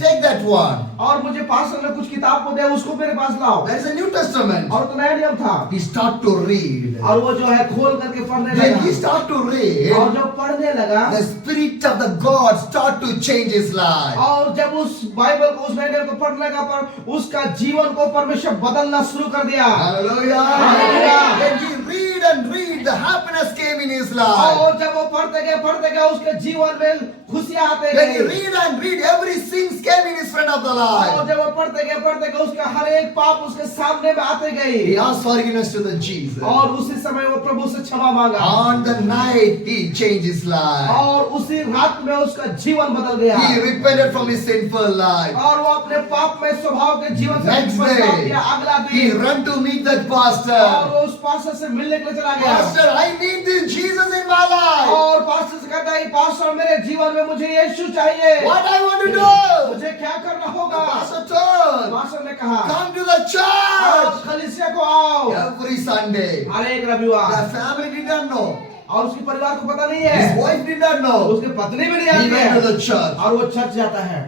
Take that one. और मुझे पास्टर ने कुछ किताब को दिया, उसको मेरे पास लाओ। There is a New Testament." और तो नया नियम था He start to read. और वो जो है खोल करके पढ़ने When he लगा start to read, और जब पढ़ने लगा the spirit of the God start to change his life. और जब उस बाइबल को उस नए नियम को पढ़ने लगा पर उसका जीवन को परमेश्वर बदलना शुरू कर दिया। Hallelujah. Hallelujah. When he read and read, the happiness came in his life. और जब वो पढ़ते गए उसके जीवन में खुशियां आते When you गई। read and read, every sin came in his front of the और life. जब वो पढ़ते गए उसका हर एक पाप उसके सामने में आते गए। He asked forgiveness to the Jesus. और उसी समय वो प्रभु से क्षमा मांगा। On the night, he changed his life. और उसी रात में उसका जीवन बदल गया। He repented from his sinful life. और वो अपने पाप में स्वभाव के जीवन से Next पछतावा day, किया। अगला he दिन ran to meet that और pastor. वो उस पास्टर से मिलने के लिए चला गया। Pastor, I need this Jesus in my life. और पास्टर से कहता है, पास्टर मेरे जीवन में मुझे यीशु चाहिए। What I want to do? मुझे क्या करना The होगा? pastor told, पास्टर ने कहा, come to the church कलीसिया को आओ every Sunday. हर एक रविवार। The family did not know. और उसके परिवार को पता नहीं His है, wife did not know. उसकी पत्नी भी नहीं He आती went to है the church और वो चर्च जाता है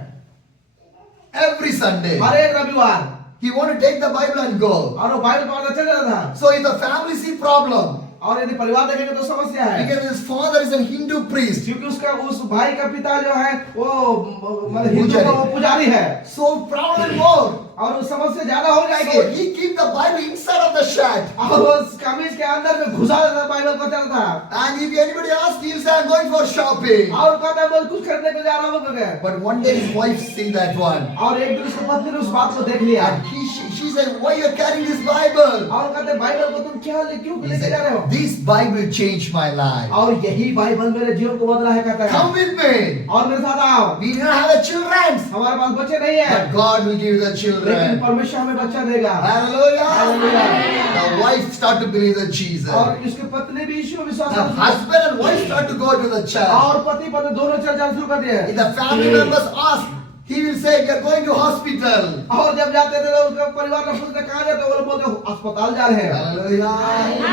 every Sunday. हर एक रविवार। He wanted to take the Bible and go. और वो बाइबल पढ़ना चल जाता था। So if the family see problem, और यदि परिवार देखेंगे तो समस्या है, because his father is a Hindu priest. क्योंकि उसका उस भाई का पिता जो है वो मतलब हिंदू पुजारी। का वो पुजारी है So problem more. और वो समस्या ज्यादा हो So जाएगी। he keep the Bible inside of the shirt. और वो कमीज के अंदर में घुसा देता बाइबल को चलता था। And if anybody asks, he'll say, I'm going for shopping. और कहता है मैं कुछ खरीदने को जा रहा हूँ करके। But one day his wife see that one. और एक दिन उसकी पत्नी ने उस बात को देख लिया And she said, why you're carrying this Bible? और कहते बाइबल को तुम क्यों He लेके जा रहे हो? said, this Bible changed my life. और यही बाइबल मेरे जीवन को बदला है कहता Come है। with me. और मेरे साथ आओ। We don't have a children. हमारे पास बच्चे नहीं है, But God will give you the लेकिन children. परमेश्वर हमें बच्चा देगा। Hallelujah. Hallelujah. The wife start to believe the Jesus. और इसके पत्नी भी यीशु में विश्वास The करती है। husband and wife start to go to the church. और पति पत्नी दोनों चर्च जाना शुरू कर दिए। If the family members ask, he will say, we are going to hospital. और जब जाते थे तो उनका परिवार का पूछते कहाँ जाते, वो लोग बोलते अस्पताल जा रहे हैं। Hallelujah.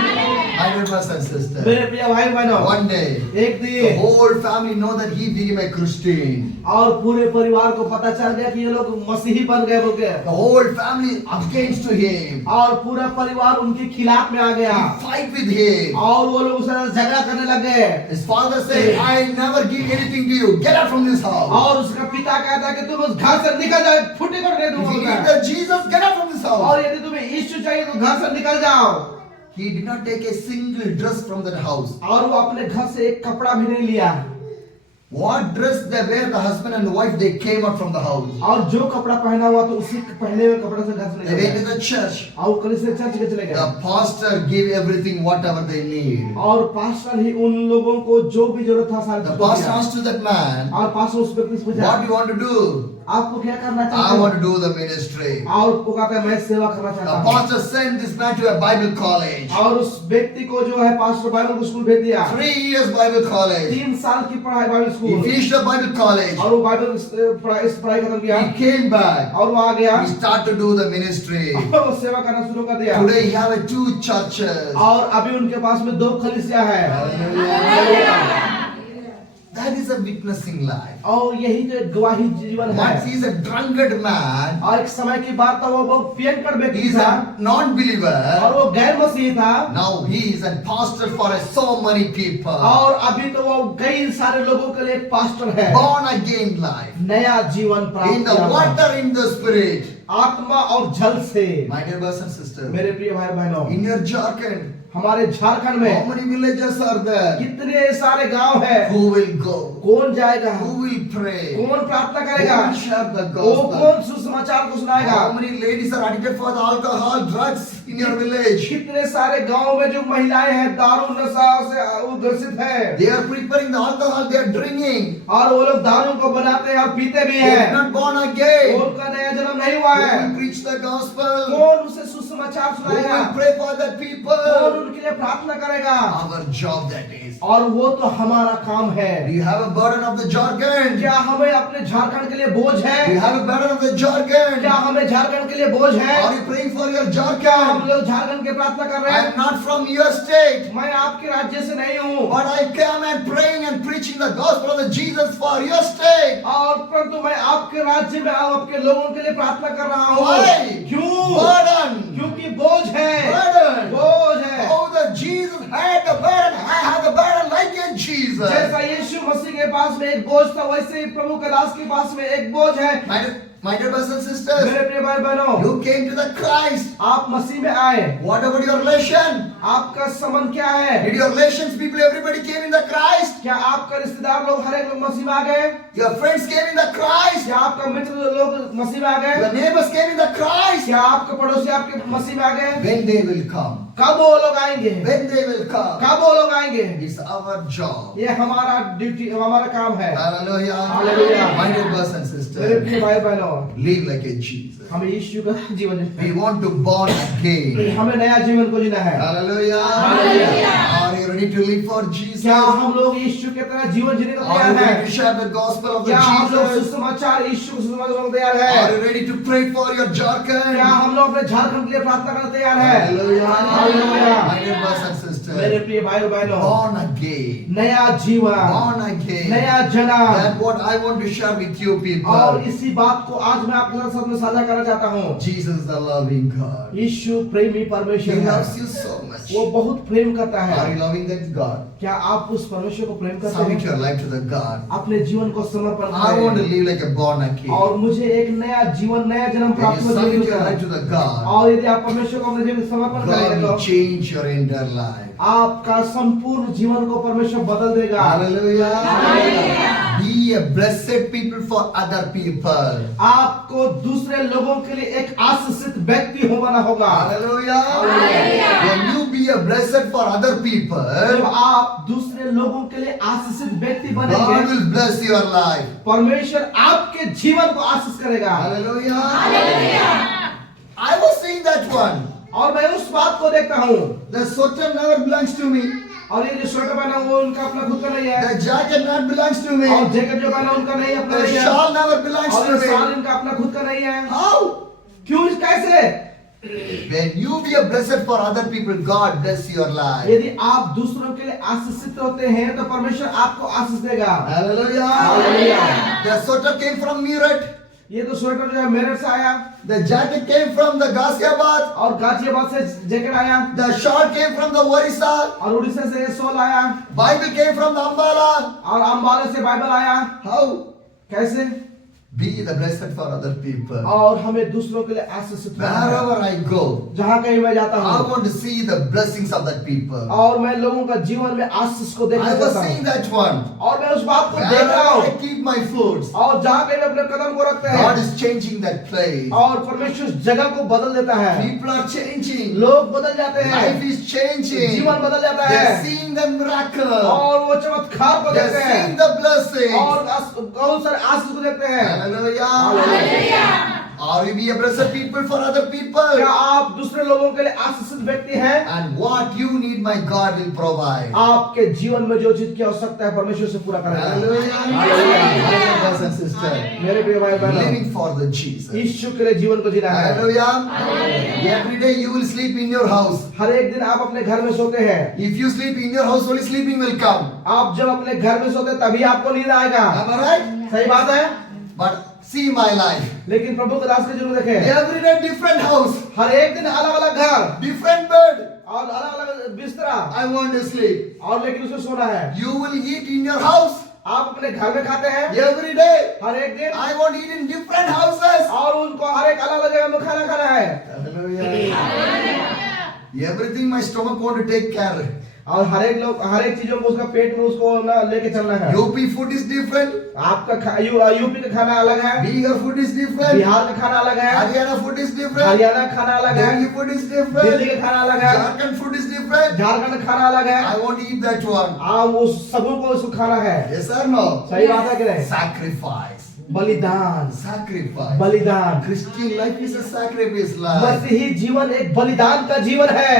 My dear brothers and sisters. मेरे प्रिय भाई बहनों, One day, एक the दिन whole family know that he became a Christian. और पूरे परिवार को पता चल गया कि ये लोग मसीही बन गए बोल के। The whole family against to him. और पूरा परिवार उनके खिलाफ में आ गया Fight with him. और वो लोग उससे झगड़ा करने लग गए। His father said, I never give anything to you. Get out from this house. और उसका पिता कहता है कि तुम उस घर से निकल जाओ, फुटी कर दे If you दूंगा। need the Jesus, get out from this house. और यदि तुम्हें यीशु चाहिए तो घर से निकल जाओ। He did not take a single dress from that house. और वो अपने घर से एक कपड़ा भी नहीं लिया। What dress they wear, the husband and wife, they came out from the house. और जो कपड़ा पहना हुआ तो उसी पहने हुए कपड़े से घर से They निकल went गए। to the church. और वो कलीसिया चर्च के चले गए। The pastor gave everything, whatever they need. और पास्टर ही उन लोगों को जो भी जरूरत था सारे The दे pastor दिया। asked to that man, और पास्टर उस व्यक्ति से पूछा, what do you want to do? आपको क्या करना I चाहते want हो? to do the ministry. और वो कहता है मैं सेवा करना The चाहता हूँ। pastor sent this man to a Bible college. और उस व्यक्ति को जो है पास्टर बाइबल स्कूल भेज दिया। 3 years Bible college. 3 साल की पढ़ाई Bible He school. finished the Bible college. और वो बाइबल इस पढ़ाई खत्म किया He came back. और वो आ गया He started to do the ministry. और वो सेवा करना शुरू कर दिया। Today he have 2 churches. और अभी उनके पास में 2 कलीसिया है। Hallelujah. That is a witnessing life. और यही तो एक गवाही जीवन है। Once he is a drunkard man, और एक समय की बात था वो बहुत पियक्कड़ he व्यक्ति is था a non-believer. और वो गैर मसीही था। Now he is a pastor for so many people. और अभी तो वो कई सारे लोगों के लिए एक पास्टर है। Born again life. नया जीवन In प्राप्त the किया। water, in the spirit. आत्मा और जल से। My dear brothers and sisters, मेरे प्रिय भाई बहनों, in your Jharkhand, हमारे झारखंड how में many villages are there? कितने सारे गांव है। Who will go? कौन जाएगा? Who will pray? कौन प्रार्थना Who करेगा? will share the वो gospel? कौन सुसमाचार को सुनाएगा? How many ladies are addicted for the alcohol, drugs in your village? कितने सारे गांव में जो महिलाएं हैं दारू नशा से ग्रसित है They are preparing the alcohol, they are drinking. और वो लोग दारू को बनाते हैं और पीते भी They are हैं। not born again. उनका नया जन्म नहीं हुआ Who है। will preach the gospel? कौन उसे सुसमाचार Who सुनाएगा? will pray for the कौन people? उनके लिए प्रार्थना करेगा? Our job that is. और वो तो हमारा काम है। Do you have a burden of the Jharkhand? क्या हमें अपने झारखंड के लिए बोझ Do you है? have a burden of the Jharkhand? क्या हमें झारखंड के लिए बोझ है? Are you praying for your क्या हम Jharkhand? लोग झारखंड की प्रार्थना कर रहे I हैं? am not from your state, मैं आपके राज्य से नहीं हूँ but I come and praying and preaching the gospel of the Jesus for your state. और परंतु मैं आपके राज्य में आपके लोगों के लिए प्रार्थना कर रहा हूँ। Why? क्यों? Burden. क्योंकि बोझ है। Burden. बोझ है। Oh, the Jesus had the burden. I have the burden like in Jesus. जैसा यीशु मसीह के पास में एक बोझ था वैसे ही प्रभु के दास के पास में एक बोझ है। My dear brothers and sisters, मेरे प्रिय भाई बहनों, you came to the Christ. आप मसीह में आए। What about your relation? आपका संबंध क्या है? Did your relations people, everybody came in the Christ? क्या आपका रिश्तेदार लोग हर एक लोग मसीह में आ गए? Your friends came in the Christ? क्या आपका मित्र लोग मसीह में आ गए? Your neighbors came in the Christ? क्या आपके पड़ोसी आपके मसीह में आ गए? When they will come? कब वो लोग आएंगे? When they will come? कब वो लोग आएंगे? It's our job. ये हमारा ड्यूटी, हमारा काम है। Hallelujah. Hallelujah. My dear brothers and मेरे sisters, प्रिय भाई बहनों, live like a Jesus. हमें यीशु का जीवन जीना We है। want to born again. हमें नया जीवन को जीना है। Hallelujah. Hallelujah. Are you ready to live for Jesus? क्या हम लोग यीशु के तरह जीवन जीने को Are तैयार you ready to हैं? share the gospel of the क्या हम लोग Jesus? सुसमाचार यीशु को सुसमाचार को तैयार Are है? you ready to pray for your Jharkhand? क्या हम लोग अपने झारखंड के लिए प्रार्थना करने तैयार है? Hallelujah. Hallelujah. My dear brothers and मेरे sisters, प्रिय भाई और बहनों, born again. नया जीवन, Born again. नया जन्म, That's what I want to share with you और people. इसी बात को आज मैं आपके साथ में साझा करना चाहता हूँ। Jesus the loving God. यीशु प्रेमी He परमेश्वर है। loves you so much. वो बहुत प्रेम करता Are है। you loving that God? क्या आप उस परमेश्वर को प्रेम करते Submit हैं? your life to the God. अपने जीवन को समर्पण I want to करें live like a born again. और मुझे एक नया जीवन, नया जन्म When प्राप्त you करने submit की your life to जरूरत the है। God, और यदि आप परमेश्वर को अपने जीवन में समर्पण God करेंगे will तो change your entire life. आपका संपूर्ण जीवन को परमेश्वर बदल देगा। Hallelujah. Be a blessed people for other people. आपको दूसरे लोगों के लिए एक आशीषित व्यक्ति होना होगा। Hallelujah. When you be a blessed for other जब people, आप दूसरे लोगों के लिए आशीषित व्यक्ति God बनेंगे, will bless your life. परमेश्वर आपके जीवन को आशीष करेगा। Hallelujah. I was seeing that one. और मैं उस बात को देखता हूँ, The sweater never belongs to me. और ये जो स्वेटर पहना वो उनका अपना खुद का नहीं है, The jacket not belongs to me. और जैकेट जो पहना उनका नहीं, अपना The नहीं है, shawl never belongs और to ये शाल me. इनका अपना खुद का नहीं है। How? क्यों, कैसे? When you be a blessed for other people, God bless your life. यदि आप दूसरों के लिए आशीषित होते हैं तो परमेश्वर आपको आशीष देगा। Hallelujah. Hallelujah. The sweater came from Meerut. ये तो स्वेटर जो है मेरठ से आया, The jacket came from the Ghaziabad. और गाजियाबाद से जैकेट आया, The shawl came from the Orissa. और उड़ीसा से ये शॉल आया, Bible came from the Ambala. और अम्बाला से बाइबल आया। How? कैसे? Be the blessed for other people. और हमें दूसरों के लिए आशीषित होना है। Wherever I go, जहाँ कहीं मैं जाता I हूँ want to see the blessings of that people. और मैं लोगों का जीवन में आशीष को देखना I was चाहता seeing हूँ, that one. और मैं उस बात को देख रहा Wherever I हूँ, keep my foods, और जहाँ कहीं मैं अपने कदम को रखते God हैं is changing that place. और परमेश्वर उस जगह को बदल देता है, People are changing. लोग बदल जाते हैं, Life is changing. जीवन बदल जाता They're है, seeing the miracle. और वो चमत्कार को They're देखते seeing हैं the blessing. और बहुत सारे आशीष को देखते हैं। Hallelujah. Are we be a blessed people for other people? क्या आप दूसरे लोगों के लिए आशीषित व्यक्ति हैं? And what you need, my God will provide. आपके जीवन में जो चीज की आवश्यकता है परमेश्वर से पूरा करेगा। Hallelujah. Brothers and sisters, मेरे प्रिय भाई बहनों, living for the Jesus. यीशु के लिए जीवन को जीना है। Hallelujah. Every day you will sleep in your house. हर एक दिन आप अपने घर में सोते हैं, If you sleep in your house, only sleeping will come. आप जब अपने घर में सोते हैं तभी आपको नींद आएगा। Am I right? सही बात है, But see my life. लेकिन प्रभु के दास के जीवन देखें, Every day different house, हर एक दिन अलग अलग घर different bed. और अलग अलग बिस्तरा, I want to sleep. और लेकिन उसमें सोना है। You will eat in your house. आप अपने घर में खाते हैं Every day. हर एक दिन, I want to eat in different houses. और उनको हर एक अलग अलग जगह में खाना खाना है, Hallelujah. Everything my stomach want to take care. और हर एक चीजों को उसका पेट में उसको ना लेके चलना है। UP food is different. आपका यूपी का खाना अलग है, Bihar food is different. Bihar का खाना अलग है, Haryana food is different. Haryana का खाना अलग है, Delhi food is Delhi different. का खाना अलग है, Jharkhand food is different. Jharkhand का खाना अलग है। I want to eat that one. आप वो सबों को उसको खाना है। Yes or no? सही बात है कि नहीं? Sacrifice. बलिदान, Sacrifice. बलिदान। Christian life is a sacrifice life. मसीही जीवन एक बलिदान का जीवन है,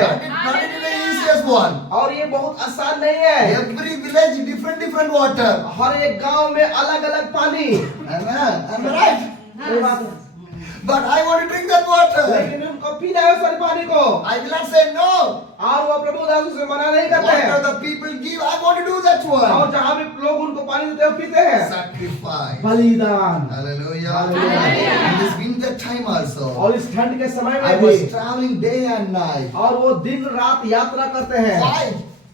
Not it the easiest one. और ये बहुत आसान नहीं है। Every village different water. हर एक गांव में अलग अलग पानी। Am I right? सही बात है, But I want to drink that water. लेकिन उनको पीना है सारे पानी को, I will not say no. और वो प्रभु दास से मना नहीं करते Whatever हैं, the people give, I want to do that और one. जहाँ भी लोग उनको पानी देते हैं पीते हैं। Sacrifice. बलिदान। Hallelujah. Hallelujah. In this winter time also, और इस ठंड के समय I में भी, was traveling day and night. और वो दिन रात यात्रा करते हैं। Why?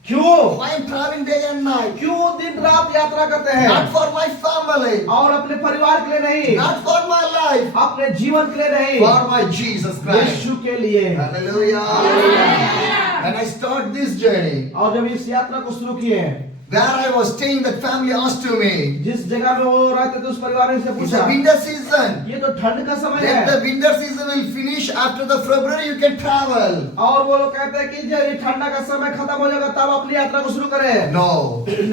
क्यों? Why I'm traveling day and night? क्यों दिन रात यात्रा करते हैं? Not for my family, और अपने परिवार के लिए नहीं, not for my life, अपने जीवन के लिए नहीं, for my Jesus Christ. यीशु के लिए। Hallelujah. When I start this journey, और जब इस यात्रा को शुरू किए, where I was staying, that family asked to me, जिस जगह में वो रहते थे उस परिवार ने से it's पूछा, a winter season. ये तो ठंड का समय When the है, winter season will finish after the February, you can travel. और वो लोग कहते हैं कि जब ये ठंडा का समय खत्म हो जाएगा तब अपनी यात्रा को शुरू करें। No.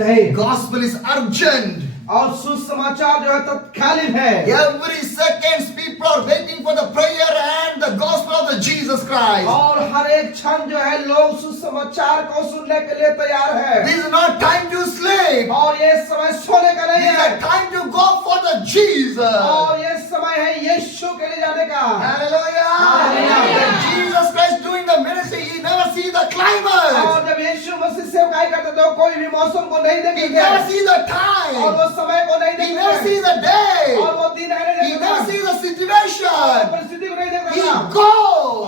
नहीं, Gospel is urgent. और सुसमाचार जो है तत्कालीन है। Every second, people are waiting for the prayer and the gospel of the Jesus Christ. और हर एक क्षण जो है लोग सुसमाचार को सुनने के लिए तैयार है। This is not time to sleep. और ये समय सोने का नहीं This is है, a time to go for the Jesus. और ये समय है यीशु के लिए जाने का। Hallelujah. Hallelujah. When Jesus Christ doing the ministry, he never see the climate. और जब यीशु मसीह सेवकाई करते तो कोई भी मौसम को नहीं He देखेंगे, never see the और time. वो समय को नहीं He never देखेंगे, see the day. और वो दिन है He never see the situation. परिस्थिति को नहीं He देखता था, go.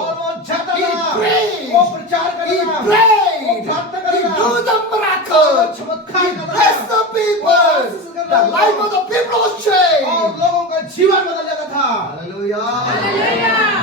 और वो जाता He था, prayed. वो प्रचार He करता था, prayed. वो प्रार्थना He करता do था, the miracle. चमत्कार He करता bless था, the people. The life of the people was और changed. लोगों का जीवन बदल जाता था। Hallelujah.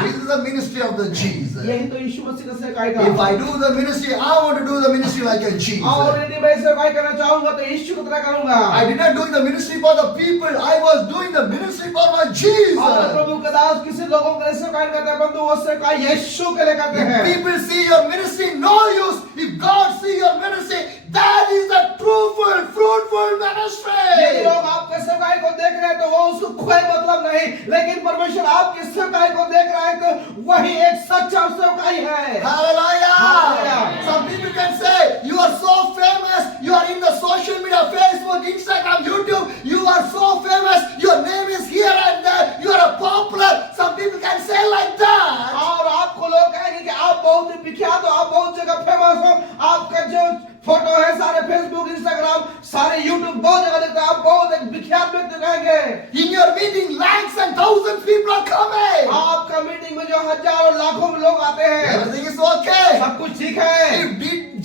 This is the ministry of the Jesus. यही तो यीशु मसीह का सेवकाई था। If I do the ministry, I want to do the ministry like a Jesus. और यदि मैं सेवकाई करना चाहूंगा तो यीशु की तरह करूंगा। I did not doing the ministry for the people. I was doing the ministry for my और Jesus. प्रभु का दास किसी लोगों के लिए सेवकाई करते हैं, परंतु वो सेवकाई यीशु के लिए करते If हैं। people see your ministry, no use. If God see your ministry, that is the truthful, fruitful यदि ministry. लोग आपके सेवकाई को देख रहे हैं तो वो उसको कोई मतलब नहीं, लेकिन परमेश्वर आपकी सेवकाई को देख रहा है तो वही एक सच्चा सेवकाई है। Hallelujah. Hallelujah. Some people can say, you are so famous. You are in the social media, Facebook, Instagram, YouTube. You are so famous. Your name is here and there. You are a popular. Some people can say like that. और आपको लोग कहेंगे कि आप बहुत ही विख्यात हो, आप बहुत जगह फेमस हो, आपका जो फोटो है सारे फेसबुक, इंस्टाग्राम, सारे यूट्यूब बहुत जगह देखते हैं, आप बहुत एक विख्यात व्यक्ति कहेंगे। In your meeting, lakhs and thousands people are coming. आपका मीटिंग में जो हजारों लाखों में लोग आते हैं, Everything is okay. सब कुछ ठीक है।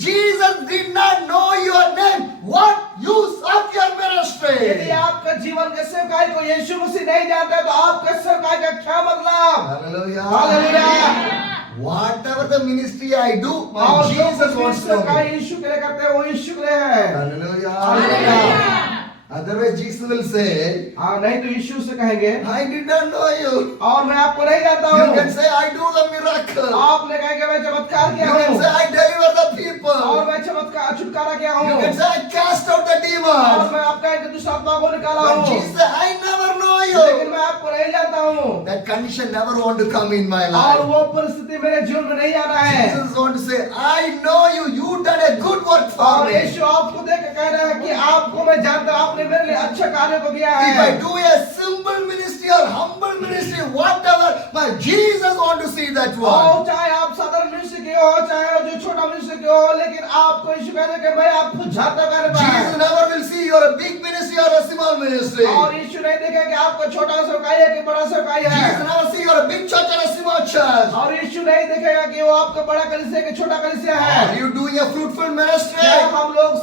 Jesus did not know your name, what use of your यदि ministry? आपका जीवन के सेवकाई को यीशु मसीह नहीं जानता तो आपके सेवकाई का क्या मतलब? Hallelujah. Hallelujah. Whatever the ministry I do, my और जो Jesus कुछ भी wants to know सेवकाई me. यीशु के लिए करते हैं वो यीशु के लिए है। Hallelujah. Hallelujah. Otherwise, Jesus will say, हाँ, नहीं तो यीशु से कहेंगे I did not know you. और मैं आपको नहीं जानता You can हूँ। say, I do the miracle. आपने कहेंगे मैं चमत्कार You किया can say, हूँ, I deliver the और people. मैं चमत्कार छुटकारा किया You हूँ, can say, I cast out the और demons. मैं आपका एक दुष्ट आत्मा को निकाला But हूँ, Jesus said, I never know लेकिन you. मैं आपको नहीं जानता हूँ। That condition never want to come in my और life. वो परिस्थिति मेरे जीवन में नहीं आना है। Jesus want to say, I know you. You done a good work for और me. यीशु आपको देख के कह रहा है कि आपको मैं जानता हूँ, आपने मेरे लिए अच्छा कार्य को किया If I है। do a simple ministry or humble ministry, whatever, my Jesus want to see that one. और चाहे आप साधारण मनुष्य के हो, चाहे जो छोटा मनुष्य के हो, लेकिन आपको यीशु कह रहा है कि मैं आपको जानता हूँ। Jesus never will see you're a big ministry or a small ministry. और यीशु नहीं देखेगा कि आपका छोटा सेवकाई है कि बड़ा सेवकाई है। Jesus never see you're a big church or a small church. और यीशु नहीं देखेगा कि वो आपका बड़ा कलीसिया कि छोटा कलीसिया है। Are you doing a fruitful ministry? क्या हम लोग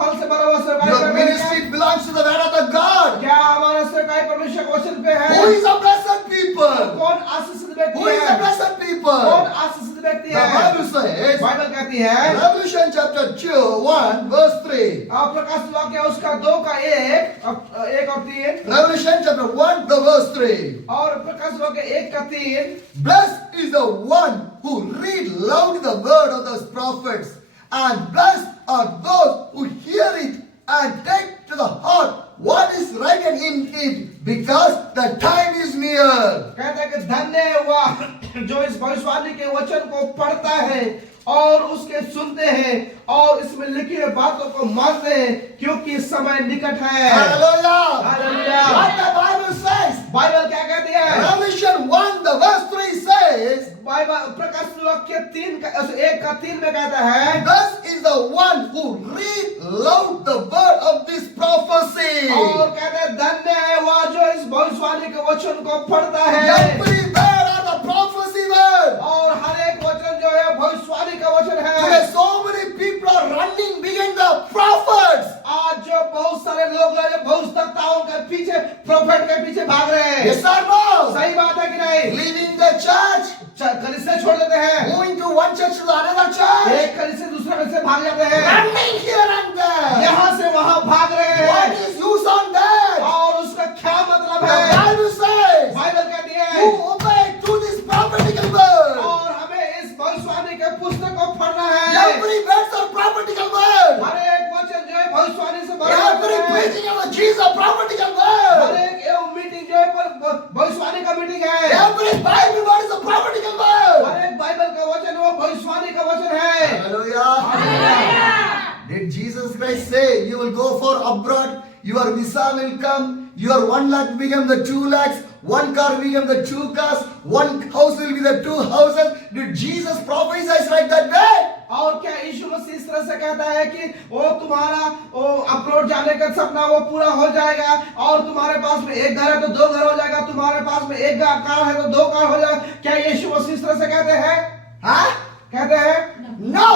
फल से भरा हुआ सेवकाई Your कर रहे हैं? ministry belongs to the word of the God. क्या हमारा सेवकाई परमेश्वर के वचन पे है? Who is a blessed people? कौन आशीषित व्यक्ति Who is है? a blessed कौन people? आशीषित व्यक्ति The है? Bible says, बाइबल कहती है, Revelation chapter 2, 1, verse 3. प्रकाश वाक्य उसका 2 का 1 और 3, Revelation chapter 1, the verse 3. और प्रकाश वाक्य 1 का 3, Blessed is the one who read loud the word of those prophets, and blessed are those who hear it and take to the heart what is written in it, because the time is near. कहता है कि धन्य है वह जो इस भविष्यवाणी के वचन को पढ़ता है और उसके सुनते हैं और इसमें लिखी हुई बातों को मानते हैं, क्योंकि समय निकट है। Hallelujah. Hallelujah. What the Bible says. Bible क्या कहती है? Revelation 1, the verse 3 says, Bible प्रकाश वाक्य 1 का 3 में कहता है, blessed is the one who read loud the word of this prophecy. और कहते हैं धन्य है वह जो इस भविष्यवाणी के वचन को पढ़ता है। Every word of the prophecy word. और हर एक वचन जो है भविष्यवाणी का वचन Today है। so many कलीसिया छोड़ देते हैं, moving to one church to the another church, एक कलीसिया दूसरे में से भाग जाते हैं, running here and there. यहाँ से वहाँ भाग रहे What हैं। is use on that? और उसका क्या मतलब The है? Bible says, बाइबल कहती you है obey to this prophetical word. और हमें इस भविष्यवाणी के पुस्तक को पढ़ना है। Every words are prophetical word. हर एक वचन जो है भविष्यवाणी से भरा हुआ Every है। preaching of the Jesus are prophetical her word. एक मीटिंग जो है भविष्यवाणी का मीटिंग है। Every Bible word is a prophetical word. हर एक बाइबल का वचन वो भविष्यवाणी का वचन है। Hallelujah. Did Jesus Christ say you will go for abroad, your visa will come, your 1 lakh become the 2 lakhs, one car become the 2 cars, one house will be the 2 houses? Did Jesus prophesy like that way? और क्या यीशु मसीह इस तरह से कहता है कि वो तुम्हारा वो अब्रॉड जाने का सपना वो पूरा हो जाएगा और तुम्हारे पास में एक घर है तो 2 घर हो जाएगा, तुम्हारे पास में एक कार है तो 2 कार हो जाएगा? क्या यीशु मसीह इस तरह से कहते हैं? Huh? कहते हैं No.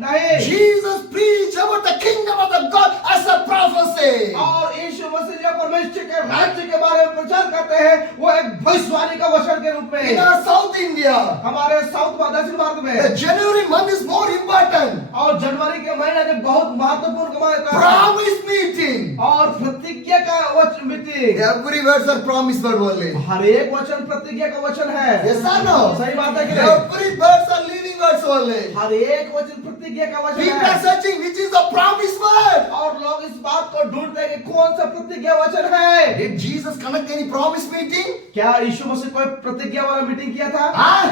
नहीं। Jesus preached about the kingdom of the God as a prophecy. और यीशु मसीह जो परमेश्वर के राज्य के बारे में प्रचार करते हैं वो एक भविष्यवाणी का वचन के रूप In में। our South India, हमारे साउथ व दक्षिण भारत the में January month is more important. और जनवरी के महीने में बहुत महत्वपूर्ण का है Promise meeting. और प्रतिज्ञा का वचन meeting. Every words are promise word only. हर एक वचन प्रतिज्ञा का वचन है। Yes or no? सही बात है कि नहीं? Every words are living words only. हर एक वचन प्रतिज्ञा का वचन People are है searching which is the promise word. और लोग इस बात को ढूंढते हैं कि कौन सा प्रतिज्ञा वचन है। Did Jesus conduct any promise meeting? क्या यीशु मसीह कोई प्रतिज्ञा वाला मीटिंग किया था? Huh?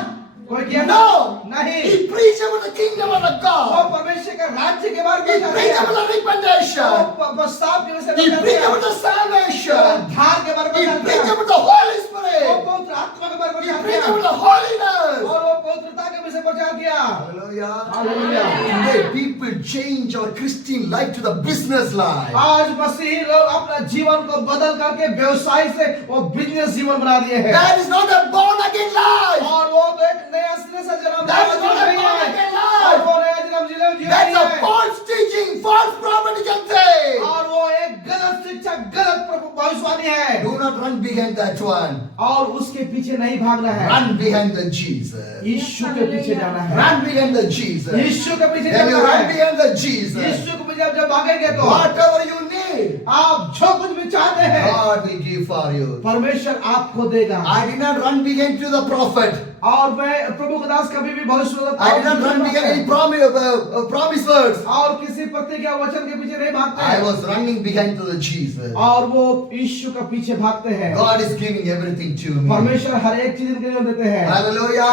कोई किया था? No. नहीं। He preached about the kingdom of the वो God. परमेश्वर के राज्य के बारे He में preached बताया। about the repentation. वो प्रस्ताव के विषय He में preached बताया। about the salvation. उद्धार के बारे He में preached बताया। about the Holy वो Spirit. पवित्र आत्मा के बारे में He प्रचार preached किया about the holiness. और वो पवित्रता के विषय प्रचार किया। Hallelujah. Hallelujah. Today people change our Christian life to the business life. आज मसीही लोग अपना जीवन को बदल करके व्यवसाय से वो बिजनेस जीवन बना दिए हैं। That is not a born again life. और वो तो एक नया सिरे से जन्म That is not a नहीं born है। again और life. वो नया जन्म जीवन That's नहीं a है। false teaching, false prophetical thing. और वो एक गलत शिक्षा, गलत भविष्यवाणी है। Do not run behind that one. और उसके पीछे नहीं भागना है। Run behind the Jesus. यीशु के पीछे जाना है। Run behind the Jesus. यीशु के पीछे When you जाना run है। behind the Jesus, यीशु को जब जब भागेंगे तो whatever you need, आप जो कुछ भी चाहते हैं God will give for you. परमेश्वर आपको देगा। I did not run behind to the prophet. और मैं प्रभु का दास कभी भी भविष्य I did not run behind any promise words. और किसी प्रतिज्ञा वचन के पीछे नहीं भागते I हैं। was running behind to the Jesus. और वो यीशु के पीछे भागते हैं। God is giving everything to me. परमेश्वर हर एक चीज इनके लिए देते हैं। Hallelujah.